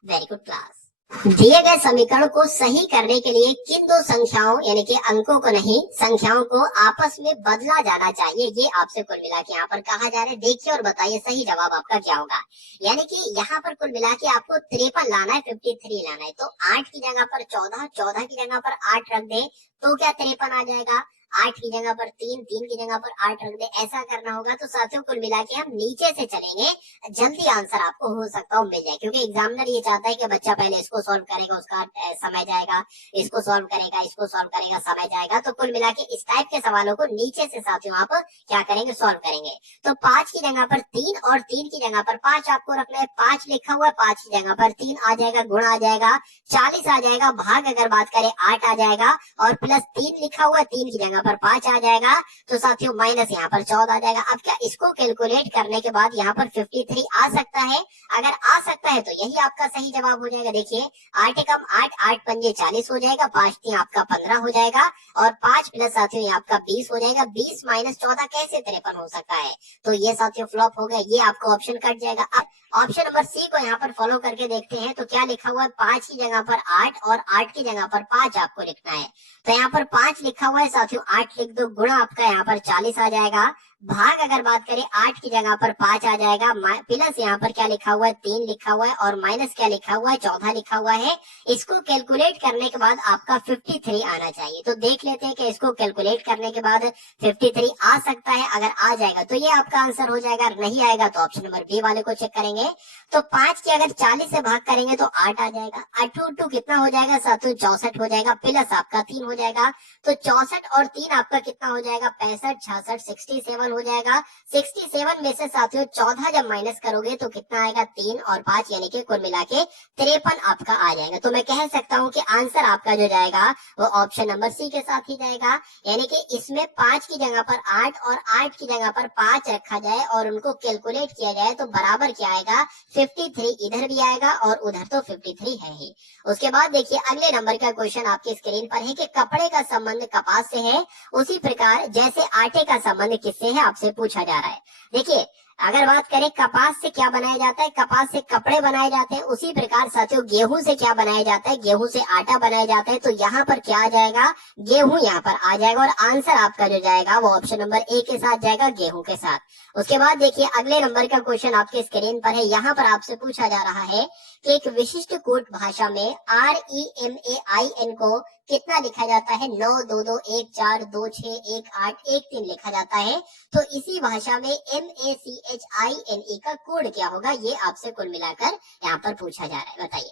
वेरी गुड क्लास। दिए गए समीकरण को सही करने के लिए किन दो संख्याओं यानी कि अंकों को नहीं, संख्याओं को आपस में बदला जाना चाहिए, ये आपसे कुल मिला के यहाँ पर कहा जा रहा है। देखिए और बताइए सही जवाब आपका क्या होगा। यानी कि यहाँ पर कुल मिला के आपको 53 लाना है, 53 लाना है। तो 8 की जगह पर 14, 14 की जगह पर 8 रख दे तो क्या 53 आ जाएगा। 8 की जगह पर 3, 3 की जगह पर 8 रख दे, ऐसा करना होगा। तो साथियों कुल मिला के हम नीचे से चलेंगे, जल्दी आंसर आपको हो सकता है मिल जाए, क्योंकि एग्जामिनर ये चाहता है कि बच्चा पहले इसको सॉल्व करेगा, उसका समय जाएगा, इसको सॉल्व करेगा, इसको सॉल्व करेगा, समय जाएगा। तो कुल मिला के इस टाइप के सवालों को नीचे से साथियों आप क्या करेंगे, सॉल्व करेंगे। तो 5 की जगह पर 3 और 3 की जगह पर 5 आपको रखना है। 5 लिखा हुआ है, 5 की जगह पर 3 आ जाएगा, गुणा आ जाएगा, 40 आ जाएगा, भाग अगर बात करें 8 आ जाएगा, और प्लस 3 लिखा हुआ है, 3 की जगह पर 5 आ जाएगा। तो साथियों माइनस यहाँ पर 14 आ जाएगा। अब क्या इसको कैलकुलेट करने के बाद यहाँ पर 53 आ सकता है? अगर आ सकता है तो यही आपका सही जवाब हो जाएगा। देखिए 8 एकम 8, 8 पंजे 40 हो जाएगा, 5 3 आपका 15 हो जाएगा, और 5 प्लस साथियों ये आपका 20 हो जाएगा। 20 माइनस 14 कैसे 53 हो सकता है? तो ये साथियों फ्लॉप हो गया, ये आपका ऑप्शन कट जाएगा। अब ऑप्शन नंबर सी को यहाँ पर फॉलो करके देखते हैं तो क्या लिखा हुआ है, 5 की जगह पर 8 और 8 की जगह पर 5 आपको लिखना है। तो यहाँ पर 5 लिखा हुआ है साथियों, 8 लिख दो, गुणा आपका यहाँ पर 40 आ जाएगा, भाग अगर बात करें 8 की जगह पर 5 आ जाएगा, प्लस यहाँ पर क्या लिखा हुआ है, 3 लिखा हुआ है, और माइनस क्या लिखा हुआ है, 14 लिखा हुआ है। इसको कैलकुलेट करने के बाद आपका 53 आना चाहिए। तो देख लेते हैं कि इसको कैलकुलेट करने के बाद 53 आ सकता है। अगर आ जाएगा तो ये आपका आंसर हो जाएगा, नहीं आएगा तो ऑप्शन नंबर बी वाले को चेक करेंगे। तो 5 की अगर 40 से भाग करेंगे तो 8 आ जाएगा, 8 कितना हो जाएगा साथियों, 64 हो जाएगा, प्लस आपका 3 हो जाएगा। तो 64 और 3 आपका कितना हो जाएगा, 65, 66, 67 हो जाएगा। 67 में से साथियों 14 जब माइनस करोगे तो कितना आएगा, 3 और 5 यानी कि कुल मिला के 53 आपका आ जाएगा। तो मैं कह सकता हूँ कि आंसर आपका जो जाएगा वो ऑप्शन नंबर सी के साथ ही जाएगा। यानी कि इसमें 5 की जगह पर 8 और 8 की जगह पर 5 रखा जाए और उनको कैलकुलेट किया जाए तो बराबर क्या आएगा, 53 इधर भी आएगा और उधर तो 53 है ही। उसके बाद देखिए अगले नंबर का क्वेश्चन आपकी स्क्रीन पर है कि कपड़े का संबंध कपास से है, उसी प्रकार जैसे आटे का संबंध किससे है, आपसे पूछा जा रहा है। देखिए अगर बात करें कपास से क्या बनाया जाता है, कपास से कपड़े बनाए जाते हैं, उसी प्रकार साथियों गेहूं से क्या बनाया जाता है, गेहूं से आटा बनाया जाता है। तो यहाँ पर क्या आ जाएगा, गेहूं यहाँ पर आ जाएगा, और आंसर आपका जो जाएगा वो ऑप्शन नंबर ए के साथ जाएगा, गेहूं के साथ। उसके बाद देखिए अगले नंबर का क्वेश्चन आपके स्क्रीन पर है। यहाँ पर आपसे पूछा जा रहा है कि एक विशिष्ट कोट भाषा में REMAIN को कितना लिखा जाता है, 9 2 2 1 4 2 6 1 8 1 3 लिखा जाता है। तो इसी भाषा में MACHINE का कोड क्या होगा, ये आपसे कुल मिलाकर यहाँ पर पूछा जा रहा है, बताइए।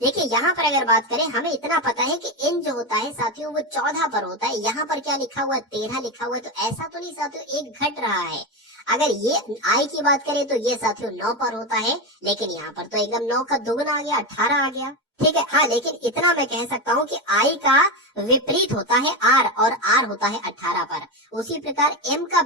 देखिए यहाँ पर अगर बात करें हमें इतना पता है कि n जो होता है साथियों वो 14 पर होता है। यहाँ पर क्या लिखा हुआ है, 13 लिखा हुआ है। तो ऐसा तो नहीं साथियों एक घट रहा है। अगर ये i की बात करें तो ये साथियों 9 पर होता है, लेकिन यहाँ पर तो एकदम 9 का दुगना आ गया, 18 आ गया। ठीक है, हाँ, लेकिन इतना मैं कह सकता हूँ कि i का विपरीत होता है r, और r होता है 18 पर। उसी प्रकार n का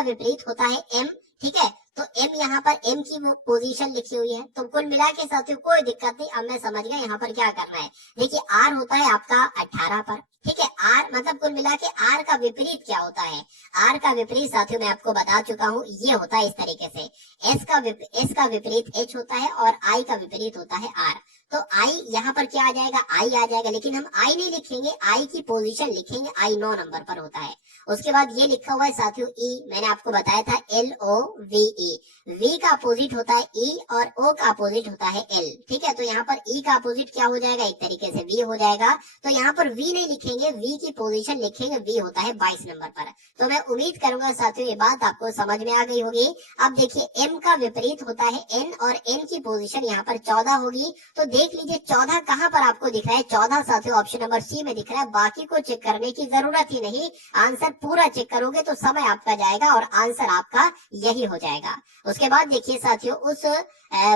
विपरीत होता है m। ठीक है, तो m यहाँ पर m की वो पोजीशन लिखी हुई है। तो कुल मिला के साथियों कोई दिक्कत नहीं, अब मैं समझ गया यहाँ पर क्या करना है। देखिए r होता है आपका 18 पर। ठीक है, r मतलब कुल मिला के r का विपरीत क्या होता है, r का विपरीत साथियों मैं आपको बता चुका हूँ, ये होता है इस तरीके से। s का विपरीत h होता है और i का विपरीत होता है r। तो i यहाँ पर क्या आ जाएगा, i आ जाएगा, लेकिन हम i नहीं लिखेंगे, i की पोजीशन लिखेंगे, i 9 नंबर पर होता है। उसके बाद ये लिखा हुआ है साथियों e, मैंने आपको बताया था LOVE। v का अपोजिट होता है e और o का अपोजिट होता है l। ठीक है, तो यहाँ पर e का अपोजिट क्या हो जाएगा, एक तरीके से v हो जाएगा। तो यहाँ पर v नहीं लिखेंगे, v की पोजीशन लिखेंगे, v होता है 22 नंबर पर। तो मैं उम्मीद करूंगा साथियों ये बात आपको समझ में आ गई होगी। अब देखिए m का विपरीत होता है n, और n की पोजीशन यहाँ पर 14 होगी। तो देख लीजिए 14 कहाँ पर आपको दिख रहा है, 14 साथियों ऑप्शन नंबर सी में दिख रहा है। बाकी को चेक करने की जरूरत ही नहीं, आंसर पूरा चेक करोगे तो समय आपका जाएगा और आंसर आपका यही हो जाएगा। उसके बाद देखिए साथियों उस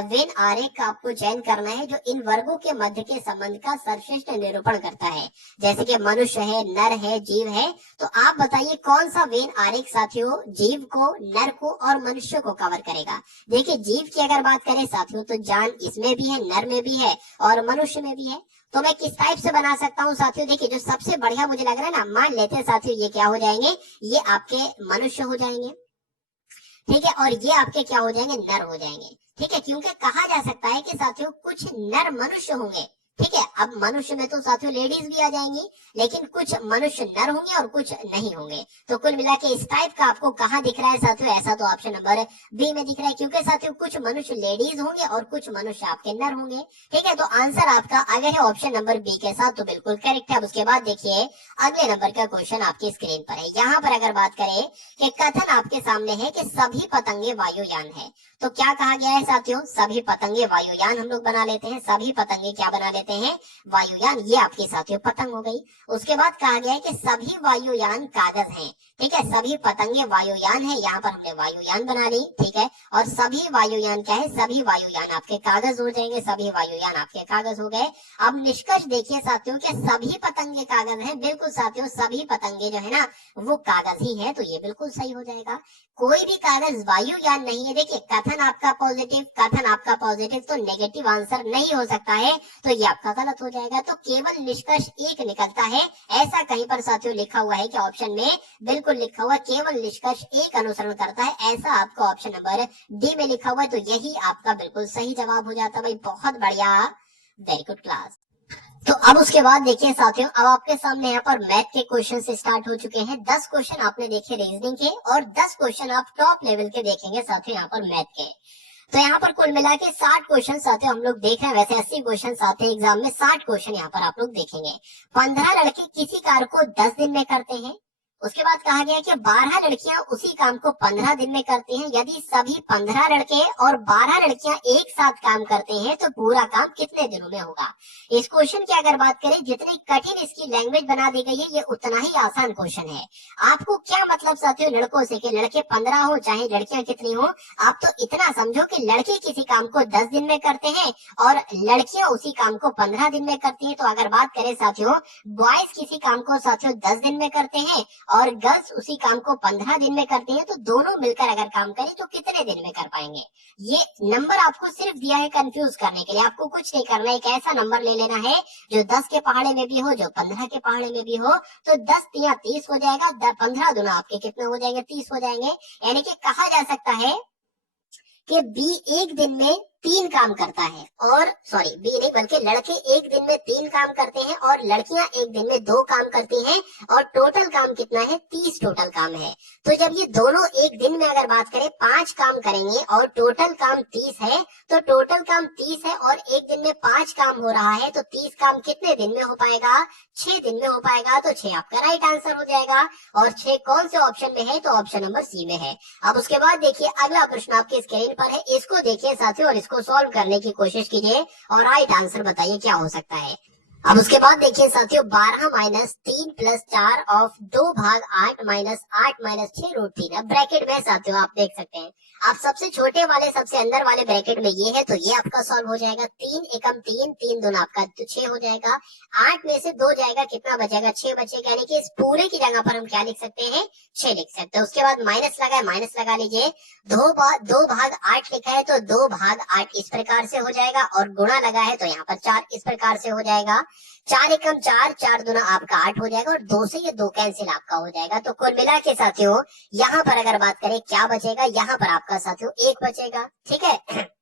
वेन आरेख का आपको चयन करना है जो इन वर्गों के मध्य के संबंध का सर्वश्रेष्ठ निरूपण करता है। जैसे कि मनुष्य है, नर है, जीव है। तो आप बताइए कौन सा वेन आरेख साथियों जीव को, नर को और मनुष्य को कवर करेगा। देखिए जीव की अगर बात करें साथियों तो जान इसमें भी है, नर में भी है और मनुष्य में भी है। तो मैं किस टाइप से बना सकता हूँ साथियों, देखिए जो सबसे बढ़िया मुझे लग रहा है ना, मान लेते हैं साथियों ये क्या हो जाएंगे, ये आपके मनुष्य हो जाएंगे। ठीक है, और ये आपके क्या हो जाएंगे, नर हो जाएंगे। ठीक है, क्योंकि कहा जा सकता है कि साथियों कुछ नर मनुष्य होंगे। ठीक है, अब मनुष्य में तो साथियों लेडीज भी आ जाएंगी, लेकिन कुछ मनुष्य नर होंगे और कुछ नहीं होंगे। तो कुल मिला के इस टाइप का आपको कहाँ दिख रहा है साथियों, ऐसा तो ऑप्शन नंबर बी में दिख रहा है, क्योंकि साथियों कुछ मनुष्य लेडीज होंगे और कुछ मनुष्य आपके नर होंगे। ठीक है, तो आंसर आपका आ गया है ऑप्शन नंबर बी के साथ, तो बिल्कुल करेक्ट है। अब उसके बाद देखिए अगले नंबर का क्वेश्चन आपकी स्क्रीन पर है। यहाँ पर अगर बात करें कि कथन आपके सामने है कि सभी पतंगे वायुयान है, तो क्या कहा गया है साथियों, सभी पतंगे वायुयान हम लोग बना लेते हैं, सभी पतंगे क्या बना लेते हैं, वायुयान। ये आपके साथियों पतंग हो गई। उसके बाद कहा गया है कि सभी वायुयान कागज हैं। ठीक है, सभी पतंगे वायुयान है, यहाँ पर हमने वायुयान बना ली। ठीक है, और सभी वायुयान क्या है, सभी वायुयान आपके कागज हो जाएंगे, सभी वायुयान आपके कागज हो गए। अब निष्कर्ष देखिए साथियों कि सभी पतंगे कागज हैं। बिल्कुल साथियों, सभी पतंगे जो है ना वो कागज ही है, तो ये बिल्कुल सही हो जाएगा। कोई भी कागज वायुयान नहीं है। देखिए कथन आपका पॉजिटिव, कथन आपका पॉजिटिव, तो नेगेटिव आंसर नहीं हो सकता है, तो ये आपका गलत हो जाएगा। तो केवल निष्कर्ष एक निकलता है, ऐसा कहीं पर साथियों लिखा हुआ है कि ऑप्शन में बिल्कुल लिखा हुआ केवल निष्कर्ष एक अनुसरण करता है, ऐसा आपका ऑप्शन नंबर डी में लिखा हुआ है, तो यही आपका बिल्कुल सही जवाब हो जाता है। भाई बहुत बढ़िया, वेरी गुड क्लास। तो अब उसके बाद देखिए साथियों, अब आपके सामने यहाँ पर मैथ के क्वेश्चन से स्टार्ट हो चुके हैं। 10 क्वेश्चन आपने देखे रीजनिंग के, और 10 क्वेश्चन आप टॉप लेवल के देखेंगे साथियों यहाँ पर मैथ के। तो यहाँ पर कुल मिला के 60 क्वेश्चन साथियों हम लोग देख रहे हैं। वैसे 80 क्वेश्चन आते हैं एग्जाम में, 60 क्वेश्चन यहाँ पर आप लोग देखेंगे। 15 लड़के किसी कार्य को 10 दिन में करते हैं। उसके बाद कहा गया है कि 12 लड़कियां उसी काम को 15 दिन में करती हैं। यदि सभी 15 लड़के और 12 लड़कियां एक साथ काम करते हैं तो पूरा काम कितने दिनों में होगा। इस क्वेश्चन की अगर बात करें, जितनी कठिन इसकी लैंग्वेज बना दी गई है, ये उतना ही आसान क्वेश्चन है। आपको क्या मतलब साथियों लड़कों से, कि लड़के 15 हो चाहे लड़कियां कितनी हो, आप तो इतना समझो कि लड़के किसी काम को 10 दिन में करते हैं और लड़कियां उसी काम को 15 दिन में करती हैं। तो अगर बात करें साथियों, बॉयज किसी काम को साथियों 10 दिन में करते हैं और गर्ल्स उसी काम को 15 दिन में करती हैं, तो दोनों मिलकर अगर काम करें तो कितने दिन में कर पाएंगे। ये नंबर आपको सिर्फ दिया है कंफ्यूज करने के लिए, आपको कुछ नहीं करना है। एक ऐसा नंबर ले लेना है जो 10 के पहाड़े में भी हो, जो 15 के पहाड़े में भी हो, तो 10 तिया 30 हो जाएगा, 15 दुना आपके कितने हो जाएंगे, 30 हो जाएंगे। यानी कि कहा जा सकता है कि बी एक दिन में 3 काम करता है, और सॉरी बी नहीं बल्कि लड़के एक दिन में 3 काम करते हैं और लड़कियां एक दिन में 2 काम करती हैं, और टोटल काम कितना है, 30 टोटल काम है। तो जब ये दोनों एक दिन में अगर बात करें 5 काम करेंगे और टोटल काम 30 है, तो टोटल काम 30 है और एक दिन में 5 काम हो रहा है, तो 30 काम कितने दिन में हो पाएगा, 6 दिन में हो पाएगा। तो 6 आपका राइट आंसर हो जाएगा, और 6 कौन से ऑप्शन में है, तो ऑप्शन नंबर सी में है। अब उसके बाद देखिए अगला प्रश्न आपके स्क्रीन पर है, इसको देखिए साथियों और इसको सॉल्व करने की कोशिश कीजिए और राइट आंसर बताइए क्या हो सकता है। अब उसके बाद देखिए साथियों, 12 माइनस 3 प्लस 4 ऑफ 2 भाग 8 माइनस 8 माइनस 6 रूट 3। अब ब्रैकेट में साथियों आप देख सकते हैं, आप सबसे छोटे वाले सबसे अंदर वाले ब्रैकेट में ये है, तो ये आपका सॉल्व हो जाएगा। 3 एकम 3, 3 दूना आपका तो 6 हो जाएगा। 8 में से 2 जाएगा, कितना बचेगा, 6 बचेगा। यानी कि इस पूरे की जगह पर हम क्या लिख सकते हैं, 6 लिख सकते हैं। उसके बाद माइनस लगा है, माइनस लगा लीजिए। 2 भाग 8 लिखा है तो 2 भाग 8 इस प्रकार से हो जाएगा, और गुणा लगा है तो यहाँ पर 4 इस प्रकार से हो जाएगा। 4 एकम 4, 4 दूना आपका 8 हो जाएगा, और 2 से ये 2 कैंसिल आपका हो जाएगा। तो कुल मिला के साथियों यहाँ पर अगर बात करें क्या बचेगा, यहाँ पर आपका साथियों 1 बचेगा। ठीक है,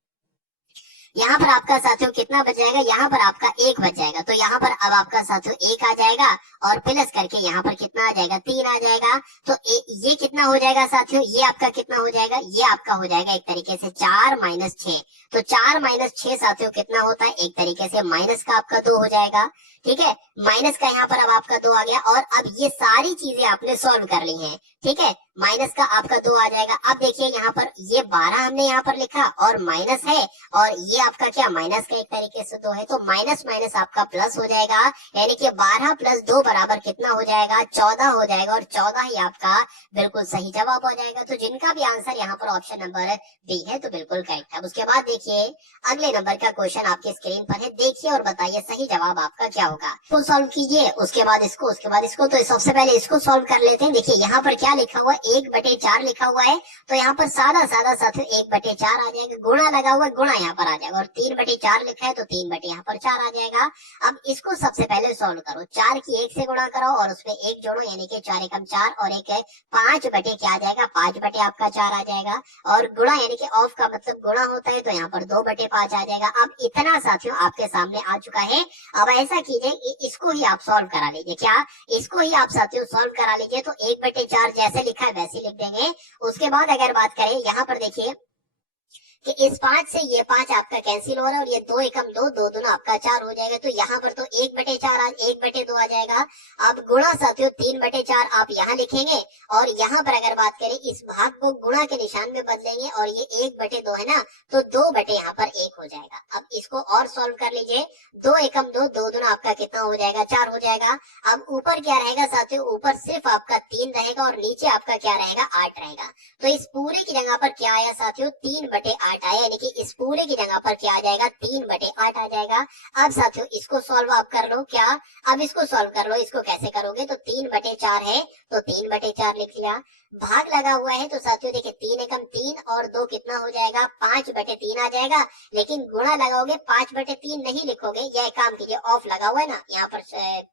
यहाँ पर आपका साथियों कितना बच जाएगा, यहाँ पर आपका 1 बच जाएगा। तो यहाँ पर अब आपका साथियों 1 आ जाएगा, और प्लस करके यहाँ पर कितना आ जाएगा, 3 आ जाएगा। तो ये कितना हो जाएगा साथियों, ये आपका कितना हो जाएगा, ये आपका हो जाएगा एक तरीके से 4 माइनस 6। तो 4 माइनस 6 साथियों कितना होता है, एक तरीके से माइनस का आपका 2 हो जाएगा। ठीक है, माइनस का यहाँ पर अब आपका 2 आ गया, और अब ये सारी चीजें आपने सॉल्व कर ली हैं। ठीक है, माइनस का आपका 2 आ जाएगा। अब देखिए यहाँ पर ये 12 हमने यहाँ पर लिखा और माइनस है, और ये आपका क्या माइनस का एक तरीके से 2 है, तो माइनस माइनस आपका प्लस हो जाएगा। यानी कि 12 प्लस 2 बराबर कितना हो जाएगा, 14 हो जाएगा, और 14 ही आपका बिल्कुल सही जवाब हो जाएगा। तो जिनका भी आंसर यहाँ पर ऑप्शन नंबर बी है तो बिल्कुल करेक्ट है। उसके बाद देखिए अगले नंबर का क्वेश्चन आपके स्क्रीन पर है, देखिए और बताइए सही जवाब आपका क्या होगा। तो इसको सॉल्व कीजिए, उसके बाद इसको, उसके बाद इसको। तो सबसे पहले इसको सॉल्व कर लेते हैं। देखिए यहाँ पर क्या लिखा हुआ है, 1/4 लिखा हुआ है, तो यहाँ पर सादा सादा साथियों 1/4 आ जाएगा। गुणा लगा हुआ है, गुणा यहाँ पर आ जाएगा, और 3/4 लिखा है तो 3 यहाँ पर 4 आ जाएगा। अब इसको सबसे पहले सॉल्व करो, 4 की 1 से गुणा करो और उसमें 1 जोड़ो, यानी कि 4 एकम 4 और 1 है 5 बटे क्या आ जाएगा, 5 बटे आपका 4 आ जाएगा। और गुणा यानी कि ऑफ का मतलब गुणा होता है, तो यहाँ पर 2/5 आ जाएगा। अब इतना साथियों आपके सामने आ चुका है। अब ऐसा कीजिए, इसको ही आप सॉल्व करा लीजिए। क्या, इसको ही आप साथियों सॉल्व करा लीजिए। तो 1/4 जैसे लिखा है वैसे लिख देंगे। उसके बाद अगर बात करें, यहाँ पर देखिए कि इस 5 से ये 5 आपका कैंसिल हो रहा है, और ये 2 एकम 2, 2 दूना आपका 4 हो जाएगा। तो यहाँ पर तो 1/4 1/2 आ जाएगा। अब गुणा साथियों 3/4 आप यहाँ लिखेंगे, और यहाँ पर अगर बात करें इस भाग को गुणा के निशान में बदलेंगे, और ये 1/2 है ना, तो 2 बटे यहाँ पर 1 हो जाएगा। अब इसको और सॉल्व कर लीजिए, 2 एकम 2, 2 दूना आपका कितना हो जाएगा, 4 हो जाएगा। अब ऊपर क्या रहेगा साथियों, ऊपर सिर्फ आपका 3 रहेगा, और नीचे आपका क्या रहेगा, 8 रहेगा। तो इस पूरे की जगह पर क्या आया साथियों, 3/8 आया, यानी कि इस पूरे की जगह पर क्या आ जाएगा, 3/8 आ जाएगा। अब साथियों इसको सॉल्व आप कर लो। क्या, अब इसको सॉल्व कर लो। इसको कैसे करोगे, तो 3/4 है तो 3/4 लिख लिया। भाग लगा हुआ है तो साथियों देखिए 3 एकम 3 और 2 कितना हो जाएगा, 5/3 आ जाएगा। लेकिन गुणा लगाओगे 5/3 नहीं लिखोगे, यह काम कीजिए, ऑफ लगा हुआ है ना, यहाँ पर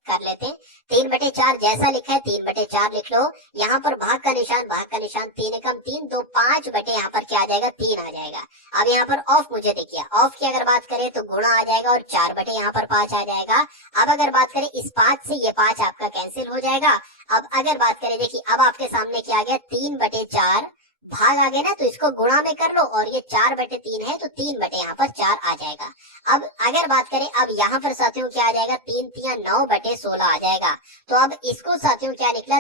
कर लेते हैं। 3/4 जैसा लिखा है 3/4 लिख लो। यहाँ पर भाग का निशान, भाग का निशान 3 एकम 3, तो 5 बटे यहाँ पर क्या आ जाएगा, 3 आ जाएगा। अब यहाँ पर ऑफ मुझे देखिए, ऑफ की अगर बात करें तो गुणा आ जाएगा, और 4 बटे यहाँ पर 5 आ जाएगा। अब अगर बात करें इस 5 से ये 5 आपका कैंसिल हो जाएगा। अब अगर बात करें, देखिए अब आपके सामने क्या आ गया, 3/4 भाग आ गया ना, तो इसको गुणा में कर लो, और ये 4/3 है तो 3 बटे यहाँ पर 4 आ जाएगा। अब अगर बात करें, अब यहाँ पर साथियों क्या आ जाएगा, 3 3 9/16 आ जाएगा। तो अब इसको साथियों क्या निकला,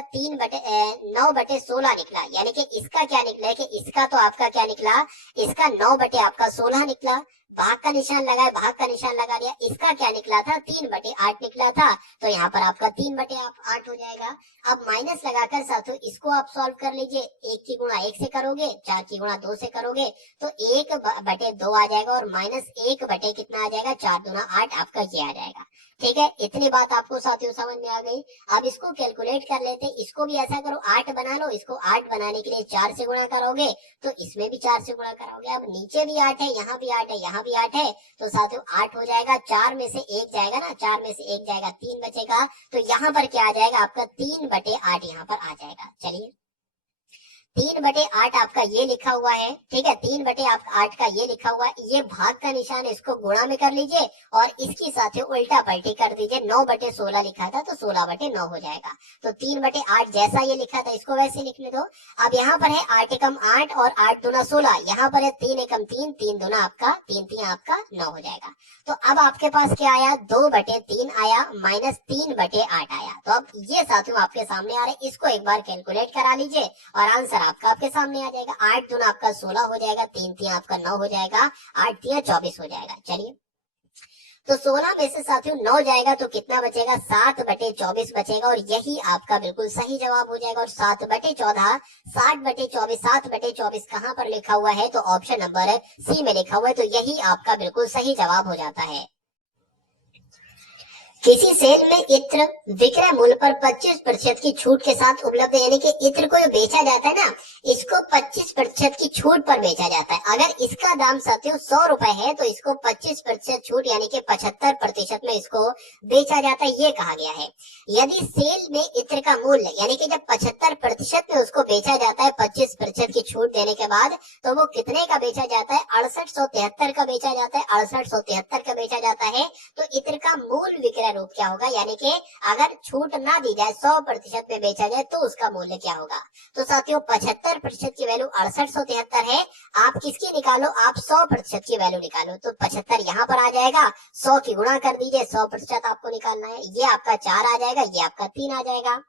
9/16 निकला, यानी कि इसका क्या निकला है, कि इसका तो आपका क्या निकला, इसका 9 बटे आपका 16 निकला। भाग का निशान लगाए, भाग का निशान लगा दिया, इसका क्या निकला था, 3/8 निकला था। तो यहाँ पर आपका 3/8 हो जाएगा। अब माइनस लगाकर साथियों इसको आप सॉल्व कर लीजिए। 1 की गुणा 1 से करोगे, 4 की गुणा 2 से करोगे, तो 1/2 आ जाएगा, और -1 बटे कितना आ जाएगा, 4 दूना 8 आपका ये आ जाएगा। ठीक है, इतनी बात आपको साथियों समझ में आ गई। अब इसको कैलकुलेट कर लेते हैं। इसको भी ऐसा करो, 8 बना लो। इसको 8 बनाने के लिए 4 से गुणा करोगे, तो इसमें भी 4 से गुणा करोगे। अब नीचे भी 8 है, यहाँ भी 8 है, यहाँ भी 8 है, तो साथियों 8 हो जाएगा। 4 में से 1 जाएगा ना, 4 में से 1 जाएगा, 3 बचेगा। तो यहाँ पर क्या आ जाएगा, आपका 3/8 यहाँ पर आ जाएगा। चलिए 3/8 आपका ये लिखा हुआ है, ठीक है, 3/8 का ये लिखा हुआ है, ये भाग का निशान, इसको गुणा में कर लीजिए, और इसकी साथ उल्टा पलटी कर दीजिए। 9/16 लिखा था तो 16/9 हो जाएगा। तो 3/8 जैसा ये लिखा था इसको वैसे लिखने दो। अब यहाँ पर है 8 एकम 8 और 8 दूना 16, यहाँ पर है 3 एकम 3, 3 दूना आपका 3 3 आपका 9 हो जाएगा। तो अब आपके पास क्या आया, 2/3 आया, -3/8 आया। तो अब ये साथियों आपके सामने आ रहे, इसको एक बार कैलकुलेट करा लीजिए, और आंसर आपका आपके सामने आ जाएगा। 8 दूना आपका 16 हो जाएगा, 3 3 आपका 9 हो जाएगा, 8 3 24 हो जाएगा। चलिए तो 16 में से साथियों 9 जाएगा तो कितना बचेगा, 7/24 बचेगा, और यही आपका बिल्कुल सही जवाब हो जाएगा। और 7/14, 60/24, 7/24 कहाँ पर लिखा हुआ है, तो ऑप्शन नंबर सी में लिखा हुआ है। तो यही आपका बिल्कुल सही जवाब हो जाता है। किसी सेल में इत्र विक्रय मूल्य पर 25% की छूट के साथ उपलब्ध है, यानी कि इत्र को जो बेचा जाता है ना, इसको 25% की छूट पर बेचा जाता है। अगर इसका दाम साथियों 100 रुपए है, तो इसको 25% छूट यानी कि 75% में इसको बेचा जाता है, ये कहा गया है। यदि सेल में इत्र का मूल्य यानी कि जब 75% में उसको बेचा जाता है 25% की छूट देने के बाद, तो वो कितने का बेचा जाता है, 6873 का बेचा जाता है, 6873 का बेचा जाता है। तो इत्र का मूल विक्रय रूप क्या होगा, यानी कि अगर छूट ना दी जाए 100% में बेचा जाए तो उसका मूल्य क्या होगा। तो साथियों 75% की वैल्यू 6873 है। आप किसकी निकालो, आप 100% की वैल्यू निकालो। तो 75 यहाँ पर आ जाएगा, 100 की गुणा कर दीजिए, 100% आपको निकालना है, ये आपका 4 आ जाएगा, ये आपका 3 आ जाएगा।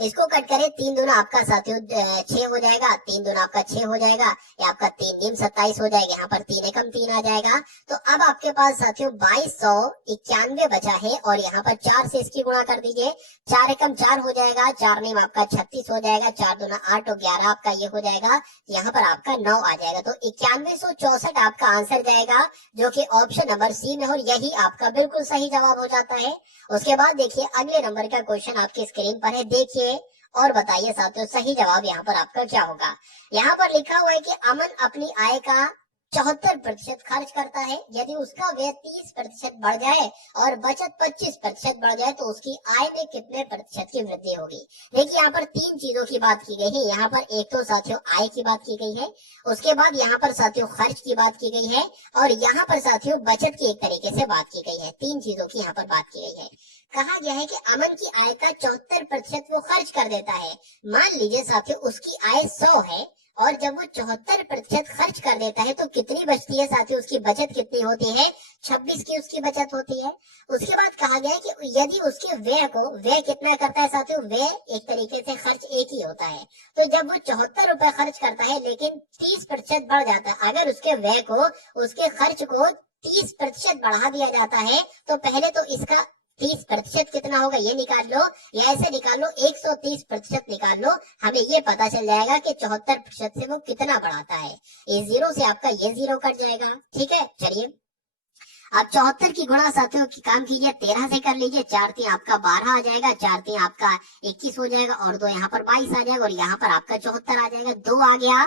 इसको कट करें, 3 दूना आपका साथियों 6 हो जाएगा, 3 दूना आपका 6 हो जाएगा, या आपका 3 दूनी 27 हो जाएगा, यहाँ पर 3 एकम 3 आ जाएगा। तो अब आपके पास साथियों 2291 बचा है, और यहाँ पर 4 से इसकी गुणा कर दीजिए, 4 एकम 4 हो जाएगा, 4 नीम आपका 36 हो जाएगा, 4 दूना 8 और 11 आपका ये हो जाएगा, यहाँ पर आपका 9 आ जाएगा। तो 9164 आपका आंसर जाएगा, जो कि ऑप्शन नंबर सी में, और यही आपका बिल्कुल सही जवाब हो जाता है। उसके बाद देखिए अगले नंबर का क्वेश्चन आपकी स्क्रीन पर है, देखिए और बताइए साथियों सही जवाब यहाँ पर आपका क्या होगा। यहाँ पर लिखा हुआ है कि अमन अपनी आय का 74% खर्च करता है। यदि उसका व्यय 30% बढ़ जाए और बचत 25% बढ़ जाए तो उसकी आय में कितने प्रतिशत की वृद्धि होगी। देखिए यहाँ पर 3 चीजों की बात की गई है। यहाँ पर एक तो साथियों आय की बात की गई है, उसके बाद यहाँ पर साथियों खर्च की बात की गई है, और यहाँ पर साथियों बचत की एक तरीके से बात की गई है। 3 चीजों की यहाँ पर बात की गई है। कहा गया है कि अमन की आय का 74% वो खर्च कर देता है। मान लीजिए साथियों उसकी आय 100 है, और जब वो 74% खर्च कर देता है तो कितनी बचती है साथियों, उसकी बचत कितनी होती है, 26 की उसकी बचत होती है। उसके बाद कहा गया है कि यदि उसके व्यय कितना करता है साथियों, व्यय एक तरीके से खर्च एक ही होता है। तो जब वो 74 रुपए खर्च करता है लेकिन 30% बढ़ जाता है, अगर उसके व्यय को, उसके खर्च को 30% बढ़ा दिया जाता है, तो पहले तो इसका 30% कितना होगा ये निकाल लो, या ऐसे निकाल लो 130% निकाल लो, हमें ये पता चल जाएगा कि 74% से वो कितना बढ़ाता है। इस जीरो से आपका ये जीरो कट जाएगा। ठीक है, चलिए अब 74 की गुणा साथियों की काम कीजिए, 13 से कर लीजिए, 4 3 आपका 12 आ जाएगा, 4 3 आपका 21 हो जाएगा, और 2 यहाँ पर 22 आ जाएगा, और यहाँ पर आपका 74 आ जाएगा, 2 आ गया,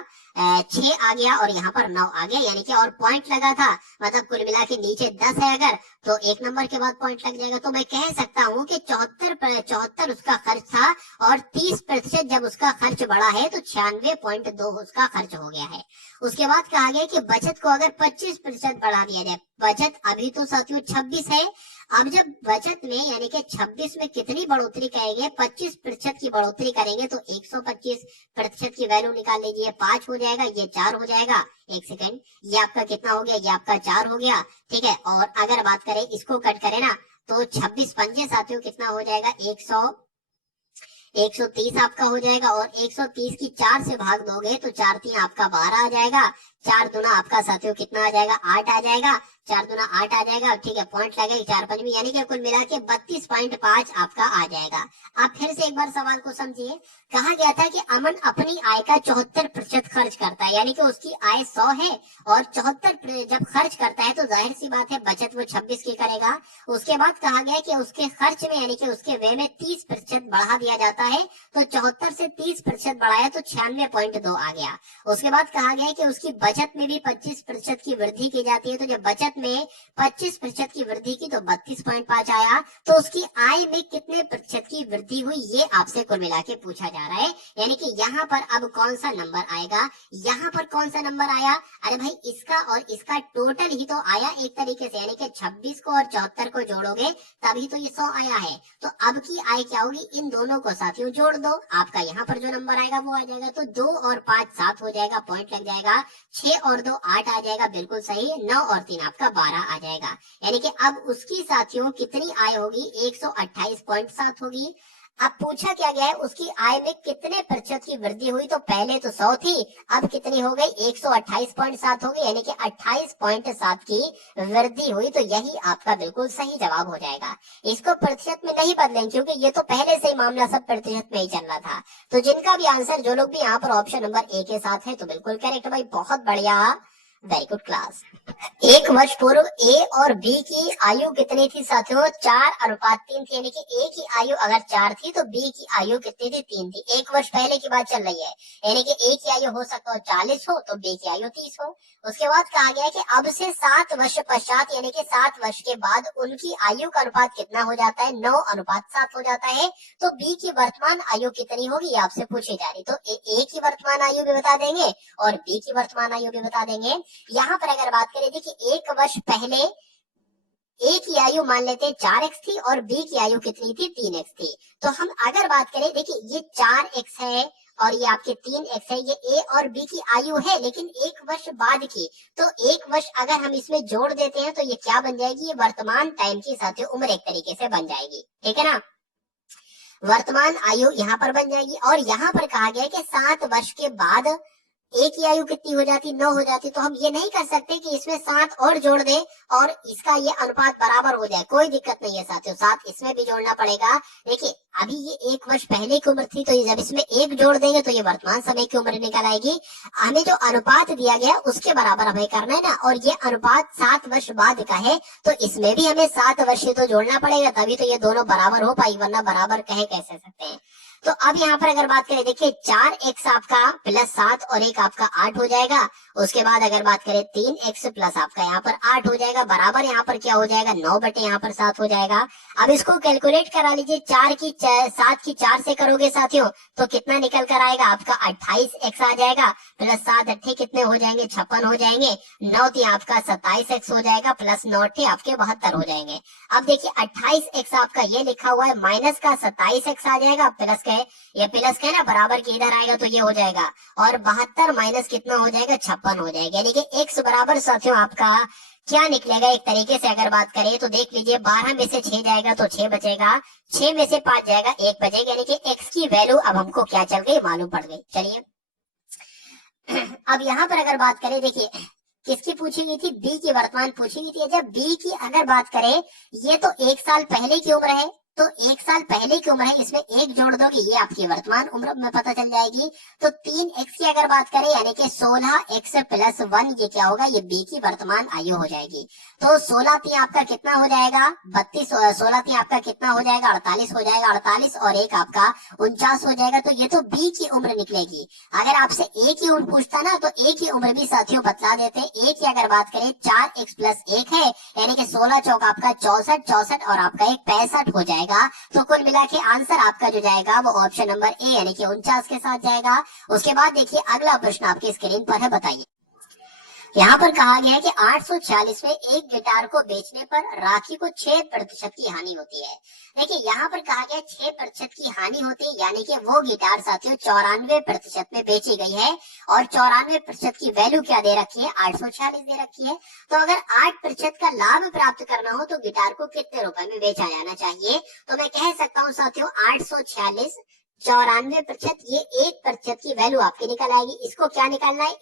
6 आ गया, और यहाँ पर 9 आ गया, यानी कि और पॉइंट लगा था, मतलब कुल मिला के नीचे 10 है अगर, तो एक नंबर के बाद पॉइंट लग जाएगा। तो मैं कह सकता हूँ कि 74 उसका खर्च था, और 30% जब उसका खर्च बढ़ा है तो 96.2 उसका खर्च हो गया है। उसके बाद कहा गया कि बचत को अगर 25% बढ़ा दिया जाए, बचत अभी तो साथियों 26 है, अब जब बचत में यानी कि 26 में कितनी बढ़ोतरी करेंगे, 25% की बढ़ोतरी करेंगे, तो 125% की वैल्यू निकाल लीजिए, 5 हो जाएगा, ये 4 हो जाएगा, एक सेकेंड, ये आपका कितना हो गया, ये आपका 4 हो गया। ठीक है, और अगर बात करें इसको कट करें ना, तो 26 पंजे साथियों कितना हो जाएगा, 130 आपका हो जाएगा, और 130 की 4 से भाग दोगे तो 4 3 आपका 12 आ जाएगा, 4 दूना आपका साथियों कितना आ जाएगा, 8 आ जाएगा, 4 दूना 8 आ जाएगा। ठीक है, पॉइंट लगेगा 4 5 में, यानी कि कुल मिला के 32.5 आपका आ जाएगा। अब फिर से एक बार सवाल को समझिए। कहा गया था कि अमन अपनी आय का 74% खर्च करता है, यानी कि उसकी आय 100 है, और 74 जब खर्च करता है तो जाहिर सी बात है बचत वो 26 की करेगा। उसके बाद कहा गया कि उसके खर्च में यानी कि उसके व्यय में 30% बढ़ा दिया जाता है, तो 74 से 30% बढ़ाया तो 96.2 आ गया। उसके बाद कहा गया कि उसकी बचत में भी 25% की वृद्धि की जाती है, तो जब बचत में 25% की वृद्धि की तो 32.5 आया। तो उसकी आय में कितने प्रतिशत की वृद्धि हुई ये आपसे कुल मिला के पूछा जा रहा है, यानी कि यहाँ पर अब कौन सा नंबर आएगा, यहाँ पर कौन सा नंबर आया, अरे भाई इसका और इसका टोटल ही तो आया एक तरीके से, यानी कि 26 को और 74 को जोड़ोगे तभी तो ये 100 आया है। तो अब की आय क्या होगी, इन दोनों को साथियों जोड़ दो, आपका यहाँ पर जो नंबर आएगा वो आ जाएगा, तो 2 और 5 7 हो जाएगा, पॉइंट लग जाएगा, 6 और 2 8 आ जाएगा, बिल्कुल सही, 9 और 3 आपका 12 आ जाएगा, यानी कि अब उसकी साथियों कितनी आय होगी, 128.7 होगी। अब पूछा क्या गया है, उसकी आय में कितने प्रतिशत की वृद्धि हुई, तो पहले तो 100 थी, अब कितनी हो गई, 128.7 हो गई, यानी कि 28.7 की वृद्धि हुई। तो यही आपका बिल्कुल सही जवाब हो जाएगा। इसको प्रतिशत में नहीं बदलेंगे क्योंकि ये तो पहले से ही मामला सब प्रतिशत में ही चल रहा था। तो जिनका भी आंसर, जो लोग भी यहाँ पर ऑप्शन नंबर ए के साथ है तो बिल्कुल करेक्ट भाई, बहुत बढ़िया, वेरी गुड क्लास। एक वर्ष पूर्व ए और बी की आयु कितनी थी साथियों, 4:3 थी, यानी कि ए की आयु अगर 4 थी तो बी की आयु कितनी थी, 3 थी। एक वर्ष पहले की बात चल रही है, यानी कि ए की आयु हो सकता हो 40 हो तो बी की आयु 30 हो। उसके बाद कहा गया कि अब से 7 वर्ष पश्चात, यानी कि 7 वर्ष के बाद उनकी आयु का अनुपात कितना हो जाता है, 9:7 हो जाता है। तो बी की वर्तमान आयु कितनी होगी आपसे पूछी जा रही, तो ए की वर्तमान आयु भी बता देंगे और बी की वर्तमान आयु भी बता देंगे। यहाँ पर अगर बात करें कि एक वर्ष पहले ए की आयु मान लेते हैं 4x थी और बी की आयु कितनी थी, 3x थी। तो हम अगर बात करें, देखिए ये 4x है और ये आपके 3x है, ये ए और बी की आयु है लेकिन एक वर्ष बाद की। तो एक वर्ष अगर हम इसमें जोड़ देते हैं तो ये क्या बन जाएगी, ये वर्तमान टाइम की साथियों उम्र एक तरीके से बन जाएगी, ठीक है ना। वर्तमान आयु यहाँ पर बन जाएगी। और यहाँ पर कहा गया है कि 7 वर्ष के बाद एक की आयु कितनी हो जाती, 9 हो जाती। तो हम ये नहीं कर सकते कि इसमें 7 और जोड़ दें और इसका ये अनुपात बराबर हो जाए, कोई दिक्कत नहीं है साथियों, 7 इसमें भी जोड़ना पड़ेगा। देखिए अभी ये 1 वर्ष पहले की उम्र थी, तो जब इसमें 1 जोड़ देंगे तो ये वर्तमान समय की उम्र निकल आएगी। हमें जो अनुपात दिया गया उसके बराबर हमें करना है ना, और ये अनुपात 7 वर्ष बाद का है, तो इसमें भी हमें 7 वर्ष तो जोड़ना पड़ेगा, तभी तो ये दोनों बराबर हो पाई, वरना बराबर कहे कैसे सकते हैं। तो अब यहाँ पर अगर बात करें, देखिए 4x आपका प्लस 7 और 1 आपका 8 हो जाएगा। उसके बाद अगर बात करें 3x प्लस आपका यहाँ पर 8 हो जाएगा, बराबर यहाँ पर क्या हो जाएगा, 9 बटे यहाँ पर 7 हो जाएगा। अब इसको कैलकुलेट करा लीजिए, 7 की 4 से करोगे साथियों तो कितना निकल कर आएगा आपका 28x आ जाएगा, प्लस 7 अट्ठे कितने हो जाएंगे, 56 हो जाएंगे, 9 थी आपका 27x हो जाएगा, प्लस 9 अट्ठे आपके 72 हो जाएंगे। अब देखिए 28x आपका ये लिखा हुआ है, माइनस का 27x आ जाएगा, प्लस का ये प्लस का है ना, बराबर के इधर आएगा तो ये हो जाएगा, और 72 माइनस कितना हो जाएगा, 56 हो जाएगा। यानी कि x बराबर साथियों आपका क्या निकलेगा, एक तरीके से अगर बात करें तो देख लीजिए, 12 में से 6 जाएगा तो 6 बचेगा, 6 में से 5 जाएगा 1 बचेगा, यानी कि x की वैल्यू अब हमको क्या चल गई, मालूम पड़ गई। चलिए अब यहाँ पर अगर बात करें, देखिए किसकी पूछी गई थी, बी की वर्तमान पूछी गई थी। जब बी की अगर बात करें, ये तो 1 साल पहले की उम्र है, तो 1 साल पहले की उम्र है, इसमें 1 जोड़ दोगे ये आपकी वर्तमान उम्र में पता चल जाएगी। तो 3x की अगर बात करें, यानी कि 16x प्लस 1, ये क्या होगा, ये बी की वर्तमान आयु हो जाएगी। तो 16 थी आपका कितना हो जाएगा, 32, 16 थी आपका कितना हो जाएगा, 48 हो जाएगा, 48 और 1 आपका 49 हो जाएगा। तो ये तो बी की उम्र निकलेगी। अगर आपसे ए की उम्र पूछता ना, तो ए की उम्र भी साथियों बतला देते। ए की अगर बात करें 4x प्लस 1 है, यानी कि 16 चौक आपका 64, 64 और आपका 1 65 हो जाएगा। तो कुल मिला के आंसर आपका जो जाएगा वो ऑप्शन नंबर ए यानी कि 49 के साथ जाएगा। उसके बाद देखिए अगला प्रश्न आपकी स्क्रीन पर है, बताइए। यहाँ पर कहा गया है कि 846 में एक गिटार को बेचने पर राखी को 6% की हानि होती है। देखिए यहाँ पर कहा गया 6% की हानि होती है, यानी कि वो गिटार साथियों 94% में बेची गई है, और 94% की वैल्यू क्या दे रखी है, 846 दे रखी है। तो अगर 8% का लाभ प्राप्त करना हो तो गिटार को कितने रुपए में बेचा जाना चाहिए, तो मैं कह सकता हूँ साथियों 846 94%, ये 1% की वैल्यू आपकी निकल आएगी। इसको क्या निकालना है,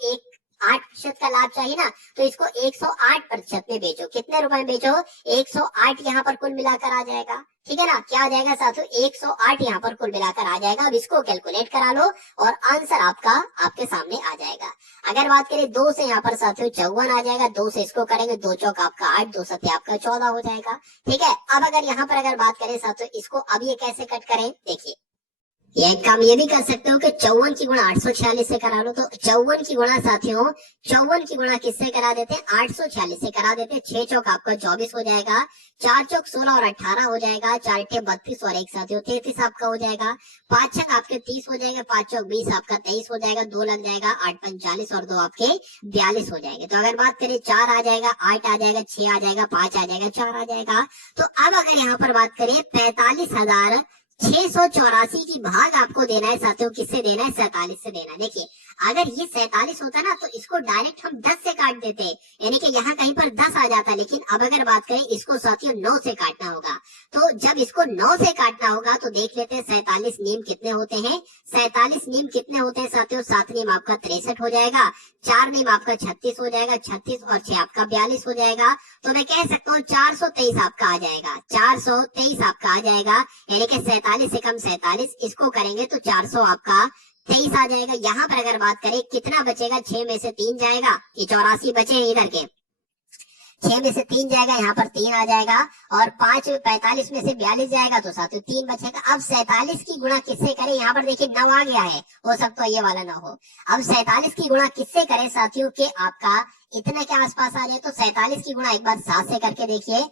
8% का लाभ चाहिए ना, तो इसको 108% में बेचो। कितने रुपए में बेचो, 108 यहाँ पर कुल मिलाकर आ जाएगा। ठीक है ना, क्या आ जाएगा साथियों, 108 यहाँ पर कुल मिलाकर आ जाएगा। अब इसको कैलकुलेट करा लो और आंसर आपका आपके सामने आ जाएगा। अगर बात करें 2 से यहाँ पर साथियों 54 आ जाएगा, 2 से इसको करेंगे 2 चौक आपका 8, 2 सत्य आपका 14 हो जाएगा। ठीक है, अब अगर यहाँ पर अगर बात करें साथियों, इसको अब ये कैसे कट करें, देखिए ये एक काम ये भी कर सकते हो कि 54 की गुणा 846 से करा लो। तो 54 की गुणा साथियों, 54 की गुणा किससे करा देते हैं, 846 से करा देते हैं। 6 चौक आपका 24 हो जाएगा, 4 चौक 16 और 18 हो जाएगा, 4 टे 32 और 1 साथियों 33 आपका हो जाएगा, 5 छक आपके 30 हो जाएगा, 5 चौक 20 आपका 23 हो जाएगा, 2 लग जाएगा 8 पंच 40 और 2 आपके 42 हो जाएंगे। तो अगर बात करें 4 आ जाएगा, 8 आ जाएगा, 6 आ जाएगा, 5 आ जाएगा, 4 आ जाएगा। तो अब अगर यहाँ पर बात करें 45,684 की भाग आपको देना है साथियों, किससे देना है, 47 से देना है। देखिए अगर ये 47 होता ना तो इसको डायरेक्ट हम 10 से काट देते, यानी कि यहाँ कहीं पर 10 आ जाता, लेकिन अब अगर बात करें इसको साथियों 9 से काटना होगा। तो जब इसको 9 से काटना होगा तो देख लेते हैं 47 नीम कितने होते हैं, 47 नीम कितने होते हैं साथियों, 7 नीम आपका 63 हो जाएगा, 4 नीम आपका 36 हो जाएगा, 36 और 6 आपका 42 हो जाएगा। तो मैं कह सकता हूँ 423 आपका आ जाएगा, 423 आपका आ जाएगा, यानी कि 47 से कम 47, इसको करेंगे तो 400 आपका 23 आ जाएगा। यहाँ पर अगर बात करें कितना बचेगा, 6 में से 3 जाएगा, ये 84 बचे हैं इधर के, 6 में से 3 जाएगा, यहाँ पर 3 आ जाएगा, और 5 45 में से 42 जाएगा तो साथियों 3 बचेगा। अब 47 की गुणा किससे करें, यहाँ पर देखिए 9 आ गया है, हो सकता है ये वाला ना हो। अब 47 की गुणा किससे करें साथियों के आपका इतने के आसपास आ जाए, तो 47 की गुणा एक बार 7 से करके देखिए,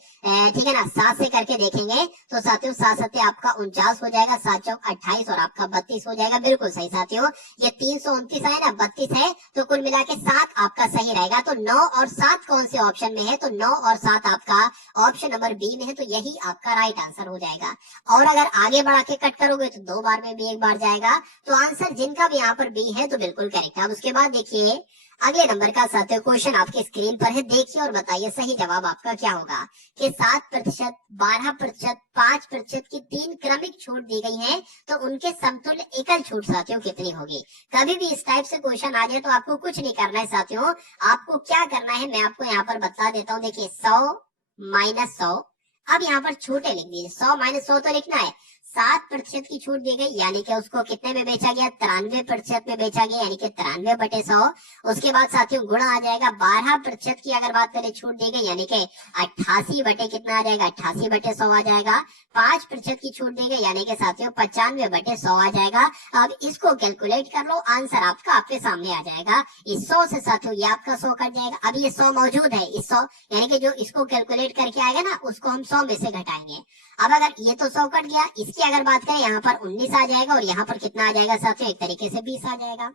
ठीक है ना, 7 से करके देखेंगे तो साथियों 7 सत्ते आपका 49 हो जाएगा, 7 चौक 28 और आपका 32 हो जाएगा। बिल्कुल सही साथियों, ये 329 है ना, 32 है, तो कुल मिला के 7 आपका सही रहेगा। तो 9 और 7 कौन से ऑप्शन में है, तो 9 और 7 आपका ऑप्शन नंबर बी में है, तो यही आपका राइट आंसर हो जाएगा। और अगर आगे बढ़ा के कट करोगे तो 2 बार में भी 1 बार जाएगा, तो आंसर जिनका भी यहाँ पर बी है तो बिल्कुल करेक्ट है। अब उसके बाद देखिए अगले नंबर का साथियों क्वेश्चन आपके स्क्रीन पर है, देखिए और बताइए सही जवाब आपका क्या होगा कि 7%, 12%, 5% की तीन क्रमिक छूट दी गई है, तो उनके समतुल्य एकल छूट साथियों कितनी होगी। कभी भी इस टाइप से क्वेश्चन आ जाए तो आपको कुछ नहीं करना है साथियों, आपको क्या करना है मैं आपको यहाँ पर बता देता हूँ। देखिए 100 माइनस 100, अब यहाँ पर छूटे लिख दीजिए, 100 माइनस 100 तो लिखना है। 7% की छूट दी गई यानी कि उसको कितने में बेचा गया, 93% में बेचा गया, यानी कि 93/100। उसके बाद साथियों गुणा आ जाएगा, 12% की अगर बात करें छूट दी गई यानी कि 88 बटे कितना आ जाएगा, 88/100 आ जाएगा। 5% की छूट दी गई यानी कि साथियों 95/100 आ जाएगा। अब इसको कैलकुलेट कर लो, आंसर आपका आपके सामने आ जाएगा। इस 100 से साथियों ये आपका 100 कट जाएगा, अब ये 100 मौजूद है, इस 100 यानी कि जो इसको कैलकुलेट करके आएगा ना उसको हम 100 में से घटाएंगे। अब अगर ये तो 100 कट गया, इसकी अगर बात करें यहाँ पर 19 आ जाएगा और यहाँ पर कितना आ जाएगा साथियों, एक तरीके से 20 आ जाएगा।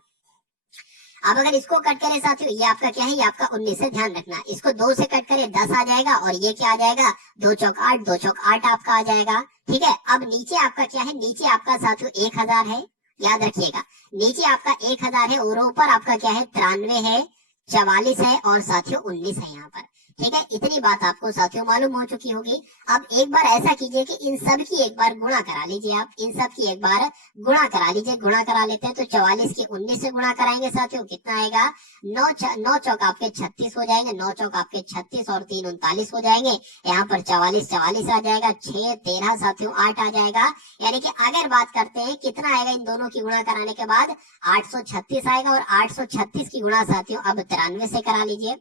अब अगर इसको कट करें साथियों, ये आपका क्या है, ये आपका 19 है, ध्यान रखना। इसको 2 से कट करें 10 आ जाएगा और ये क्या आ जाएगा, 2 चौक 8, 2 चौक 8 आपका आ जाएगा। ठीक है, अब नीचे आपका क्या है, नीचे आपका साथियों 1000 है, याद रखिएगा नीचे आपका 1000 है और ऊपर आपका क्या है, 93 है, 44 है और साथियों 19 है यहाँ पर। ठीक है, इतनी बात आपको साथियों मालूम हो चुकी होगी। अब एक बार ऐसा कीजिए कि इन सब की एक बार गुणा करा लीजिए, आप इन सब की एक बार गुणा करा लीजिए। गुणा करा लेते हैं तो 44 की 19 से गुणा कराएंगे साथियों, कितना आएगा, 9 चौक आपके 36 हो जाएंगे, 9 चौक आपके 36 और 3 39 हो जाएंगे। यहाँ पर 44 44 आ जाएगा, 6 13 साथियों 8 आ जाएगा। यानी कि अगर बात करते हैं कितना आएगा इन दोनों की गुणा कराने के बाद, 836 आएगा और 836 की गुणा साथियों अब 93 से करा लीजिए।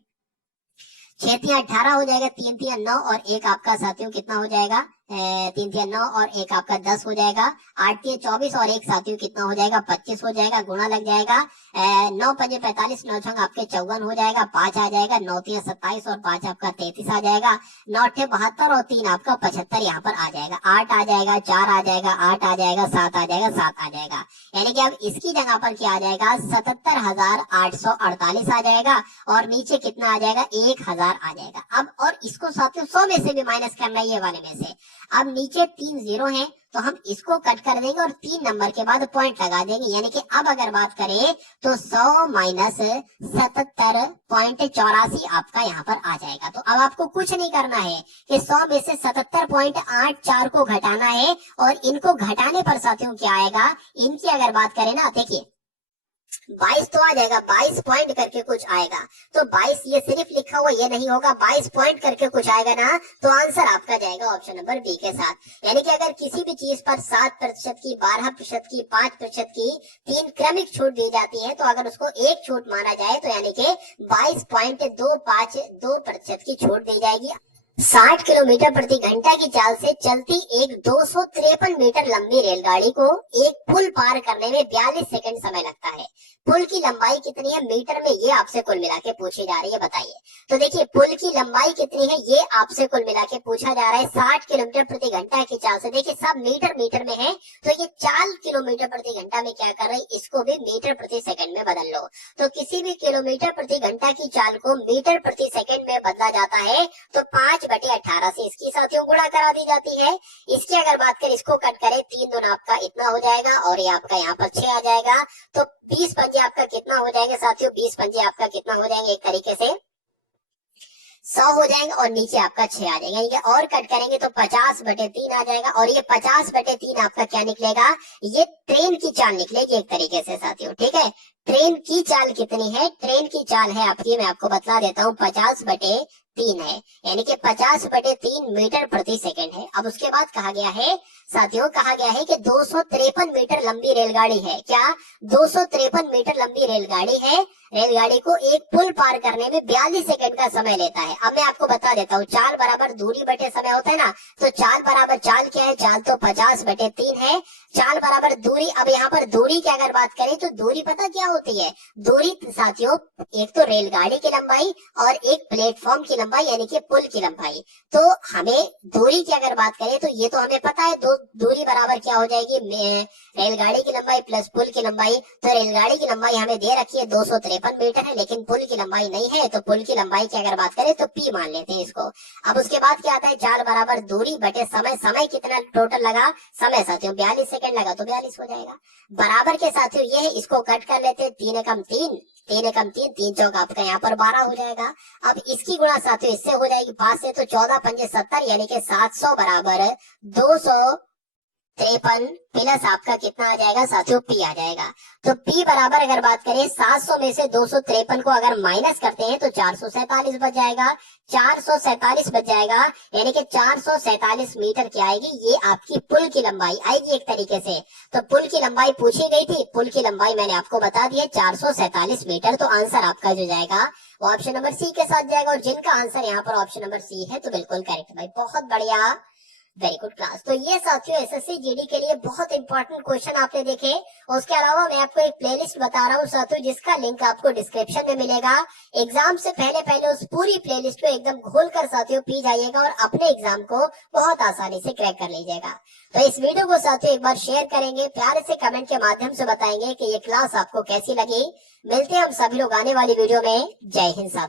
6 3 18 हो जाएगा, 3 3 9 और एक आपका साथियों कितना हो जाएगा, 3 3 9 और एक आपका 10 हो जाएगा। 8 3 24 और एक साथियों कितना हो जाएगा, 25 हो जाएगा। गुणा लग जाएगा, 9 5 45, 9 छंग आपके 54 हो जाएगा, 5 आ जाएगा, 9 3 27 और 5 आपका 33 आ जाएगा। 9 8 72 और 3 आपका 75 यहाँ पर आ जाएगा। 8 आ जाएगा, 4 आ जाएगा, 8 आ जाएगा, 7 आ जाएगा, 7 आ जाएगा। यानी कि अब इसकी जगह पर क्या आ जाएगा, 77,848 आ जाएगा और नीचे कितना आ जाएगा, 1000 आ जाएगा। अब और इसको साथियों 100 में से भी माइनस करना है, ये वाले में से। अब नीचे 3 0 है तो हम इसको कट कर देंगे और 3 नंबर के बाद पॉइंट लगा देंगे। यानी कि अब अगर बात करें तो 100 माइनस 77.84 आपका यहाँ पर आ जाएगा। तो अब आपको कुछ नहीं करना है कि 100 में से 77.84 को घटाना है और इनको घटाने पर साथियों क्या आएगा, इनकी अगर बात करें ना, देखिए 22 तो आ जाएगा, 22 पॉइंट करके कुछ आएगा। तो 22 ये सिर्फ लिखा हुआ ये नहीं होगा, 22 पॉइंट करके कुछ आएगा ना, तो आंसर आपका जाएगा ऑप्शन नंबर बी के साथ। यानी कि अगर किसी भी चीज पर 7% की, 12% की, 5% की तीन क्रमिक छूट दी जाती है, तो अगर उसको एक छूट माना जाए तो यानी कि 22.252% की छूट दी जाएगी। 60 किलोमीटर प्रति घंटा की चाल से चलती एक 253 मीटर लंबी रेलगाड़ी को एक पुल पार करने में 42 सेकंड समय लगता है। पुल की लंबाई कितनी है मीटर में, ये आपसे कुल मिला के पूछी जा रही है, बताइए। तो देखिए पुल की लंबाई कितनी है ये आपसे कुल मिला के पूछा जा रहा है 60 किलोमीटर प्रति घंटा की चाल से। देखिए सब मीटर में है, तो ये चाल किलोमीटर प्रति घंटा में क्या कर रही है, इसको भी मीटर प्रति सेकंड में बदल लो। तो किसी भी किलोमीटर प्रति घंटा की चाल को मीटर प्रति सेकंड में बदला जाता है तो 5/18 से इसकी साथियों गुणा करा दी जाती है। इसकी अगर बात करें, इसको कट करें, 3 दूना आपका इतना हो जाएगा और ये आपका यहाँ पर 6 आ जाएगा। तो 20 पंजे आपका कितना हो जाएंगे साथियों, 20 पंजे आपका कितना हो जाएंगे, एक तरीके से 100 हो जाएंगे और नीचे आपका 6 आ जाएगा। ये और कट करेंगे तो 50/3 आ जाएगा और ये 50/3 आपका क्या निकलेगा, ये ट्रेन की चाल निकलेगी एक तरीके से साथियों। ठीक है, ट्रेन की चाल कितनी है, ट्रेन की चाल है आपकी, मैं आपको बता देता हूँ, 50/3 है, यानी कि 50/3 मीटर प्रति सेकंड है। अब उसके बाद कहा गया है साथियों, कहा गया है कि 253 मीटर लंबी रेलगाड़ी है, क्या 253 मीटर लंबी रेलगाड़ी है। रेलगाड़ी को एक पुल पार करने में 42 सेकंड का समय लेता है। अब मैं आपको बता देता हूँ, चाल बराबर दूरी बटे समय होता है ना, तो चाल बराबर चाल क्या है, चाल तो 50/3 है, चाल बराबर दूरी। अब यहाँ पर दूरी की अगर बात करें तो दूरी पता क्या होती है, दूरी साथियों एक तो रेलगाड़ी की लंबाई और एक प्लेटफॉर्म की लंबाई यानी कि पुल की लंबाई। तो हमें दूरी की अगर बात करें तो ये तो हमें पता है दूरी बराबर क्या हो जाएगी, रेलगाड़ी की लंबाई प्लस पुल की लंबाई। तो रेलगाड़ी की लंबाई हमें दे रखी है 253 मीटर है, लेकिन पुल की लंबाई नहीं है, तो पुल की लंबाई की अगर बात करें तो p मान लेते हैं इसको। अब उसके बाद क्या आता है, चाल बराबर दूरी बटे समय। समय कितना टोटल लगा, समय साथियों 42 सेकंड लगा, तो 42 हो जाएगा। बराबर के साथियों ये है, इसको कट कर लेते हैं, 3 एकम 3, 3 एकम 3, 3 चौक आपका यहाँ पर 12 हो जाएगा। अब इसकी गुणा साथियों इससे हो जाएगी 5 से, तो 14 पंजे 70, यानी कि 700 बराबर 253 प्लस आपका कितना आ जाएगा साथियों, p आ जाएगा। तो p बराबर अगर बात करें 700 में से 253 को अगर माइनस करते हैं तो 447 बच जाएगा, 447 बच जाएगा, यानी कि 447 मीटर क्या आएगी, ये आपकी पुल की लंबाई आएगी एक तरीके से। तो पुल की लंबाई पूछी गई थी, पुल की लंबाई मैंने आपको बता दी है 447 मीटर। तो आंसर आपका जो जाएगा वो ऑप्शन नंबर सी के साथ जाएगा, और जिनका आंसर यहाँ पर ऑप्शन नंबर सी है तो बिल्कुल करेक्ट भाई, बहुत बढ़िया, वेरी गुड क्लास। तो ये साथियों एसएससी जीडी के लिए बहुत इंपॉर्टेंट क्वेश्चन आपने देखे। और उसके अलावा मैं आपको एक प्लेलिस्ट बता रहा हूँ साथियों, जिसका लिंक आपको डिस्क्रिप्शन में मिलेगा। एग्जाम से पहले पहले उस पूरी प्लेलिस्ट को एकदम खोल कर साथियों पी जाइएगा और अपने एग्जाम को बहुत आसानी से क्रैक कर लीजिएगा। तो इस वीडियो को साथियों एक बार शेयर करेंगे, प्यारे से कमेंट के माध्यम से बताएंगे कि ये क्लास आपको कैसी लगी। मिलते हैं हम सभी लोग आने वाली वीडियो में। जय हिंद साथियों।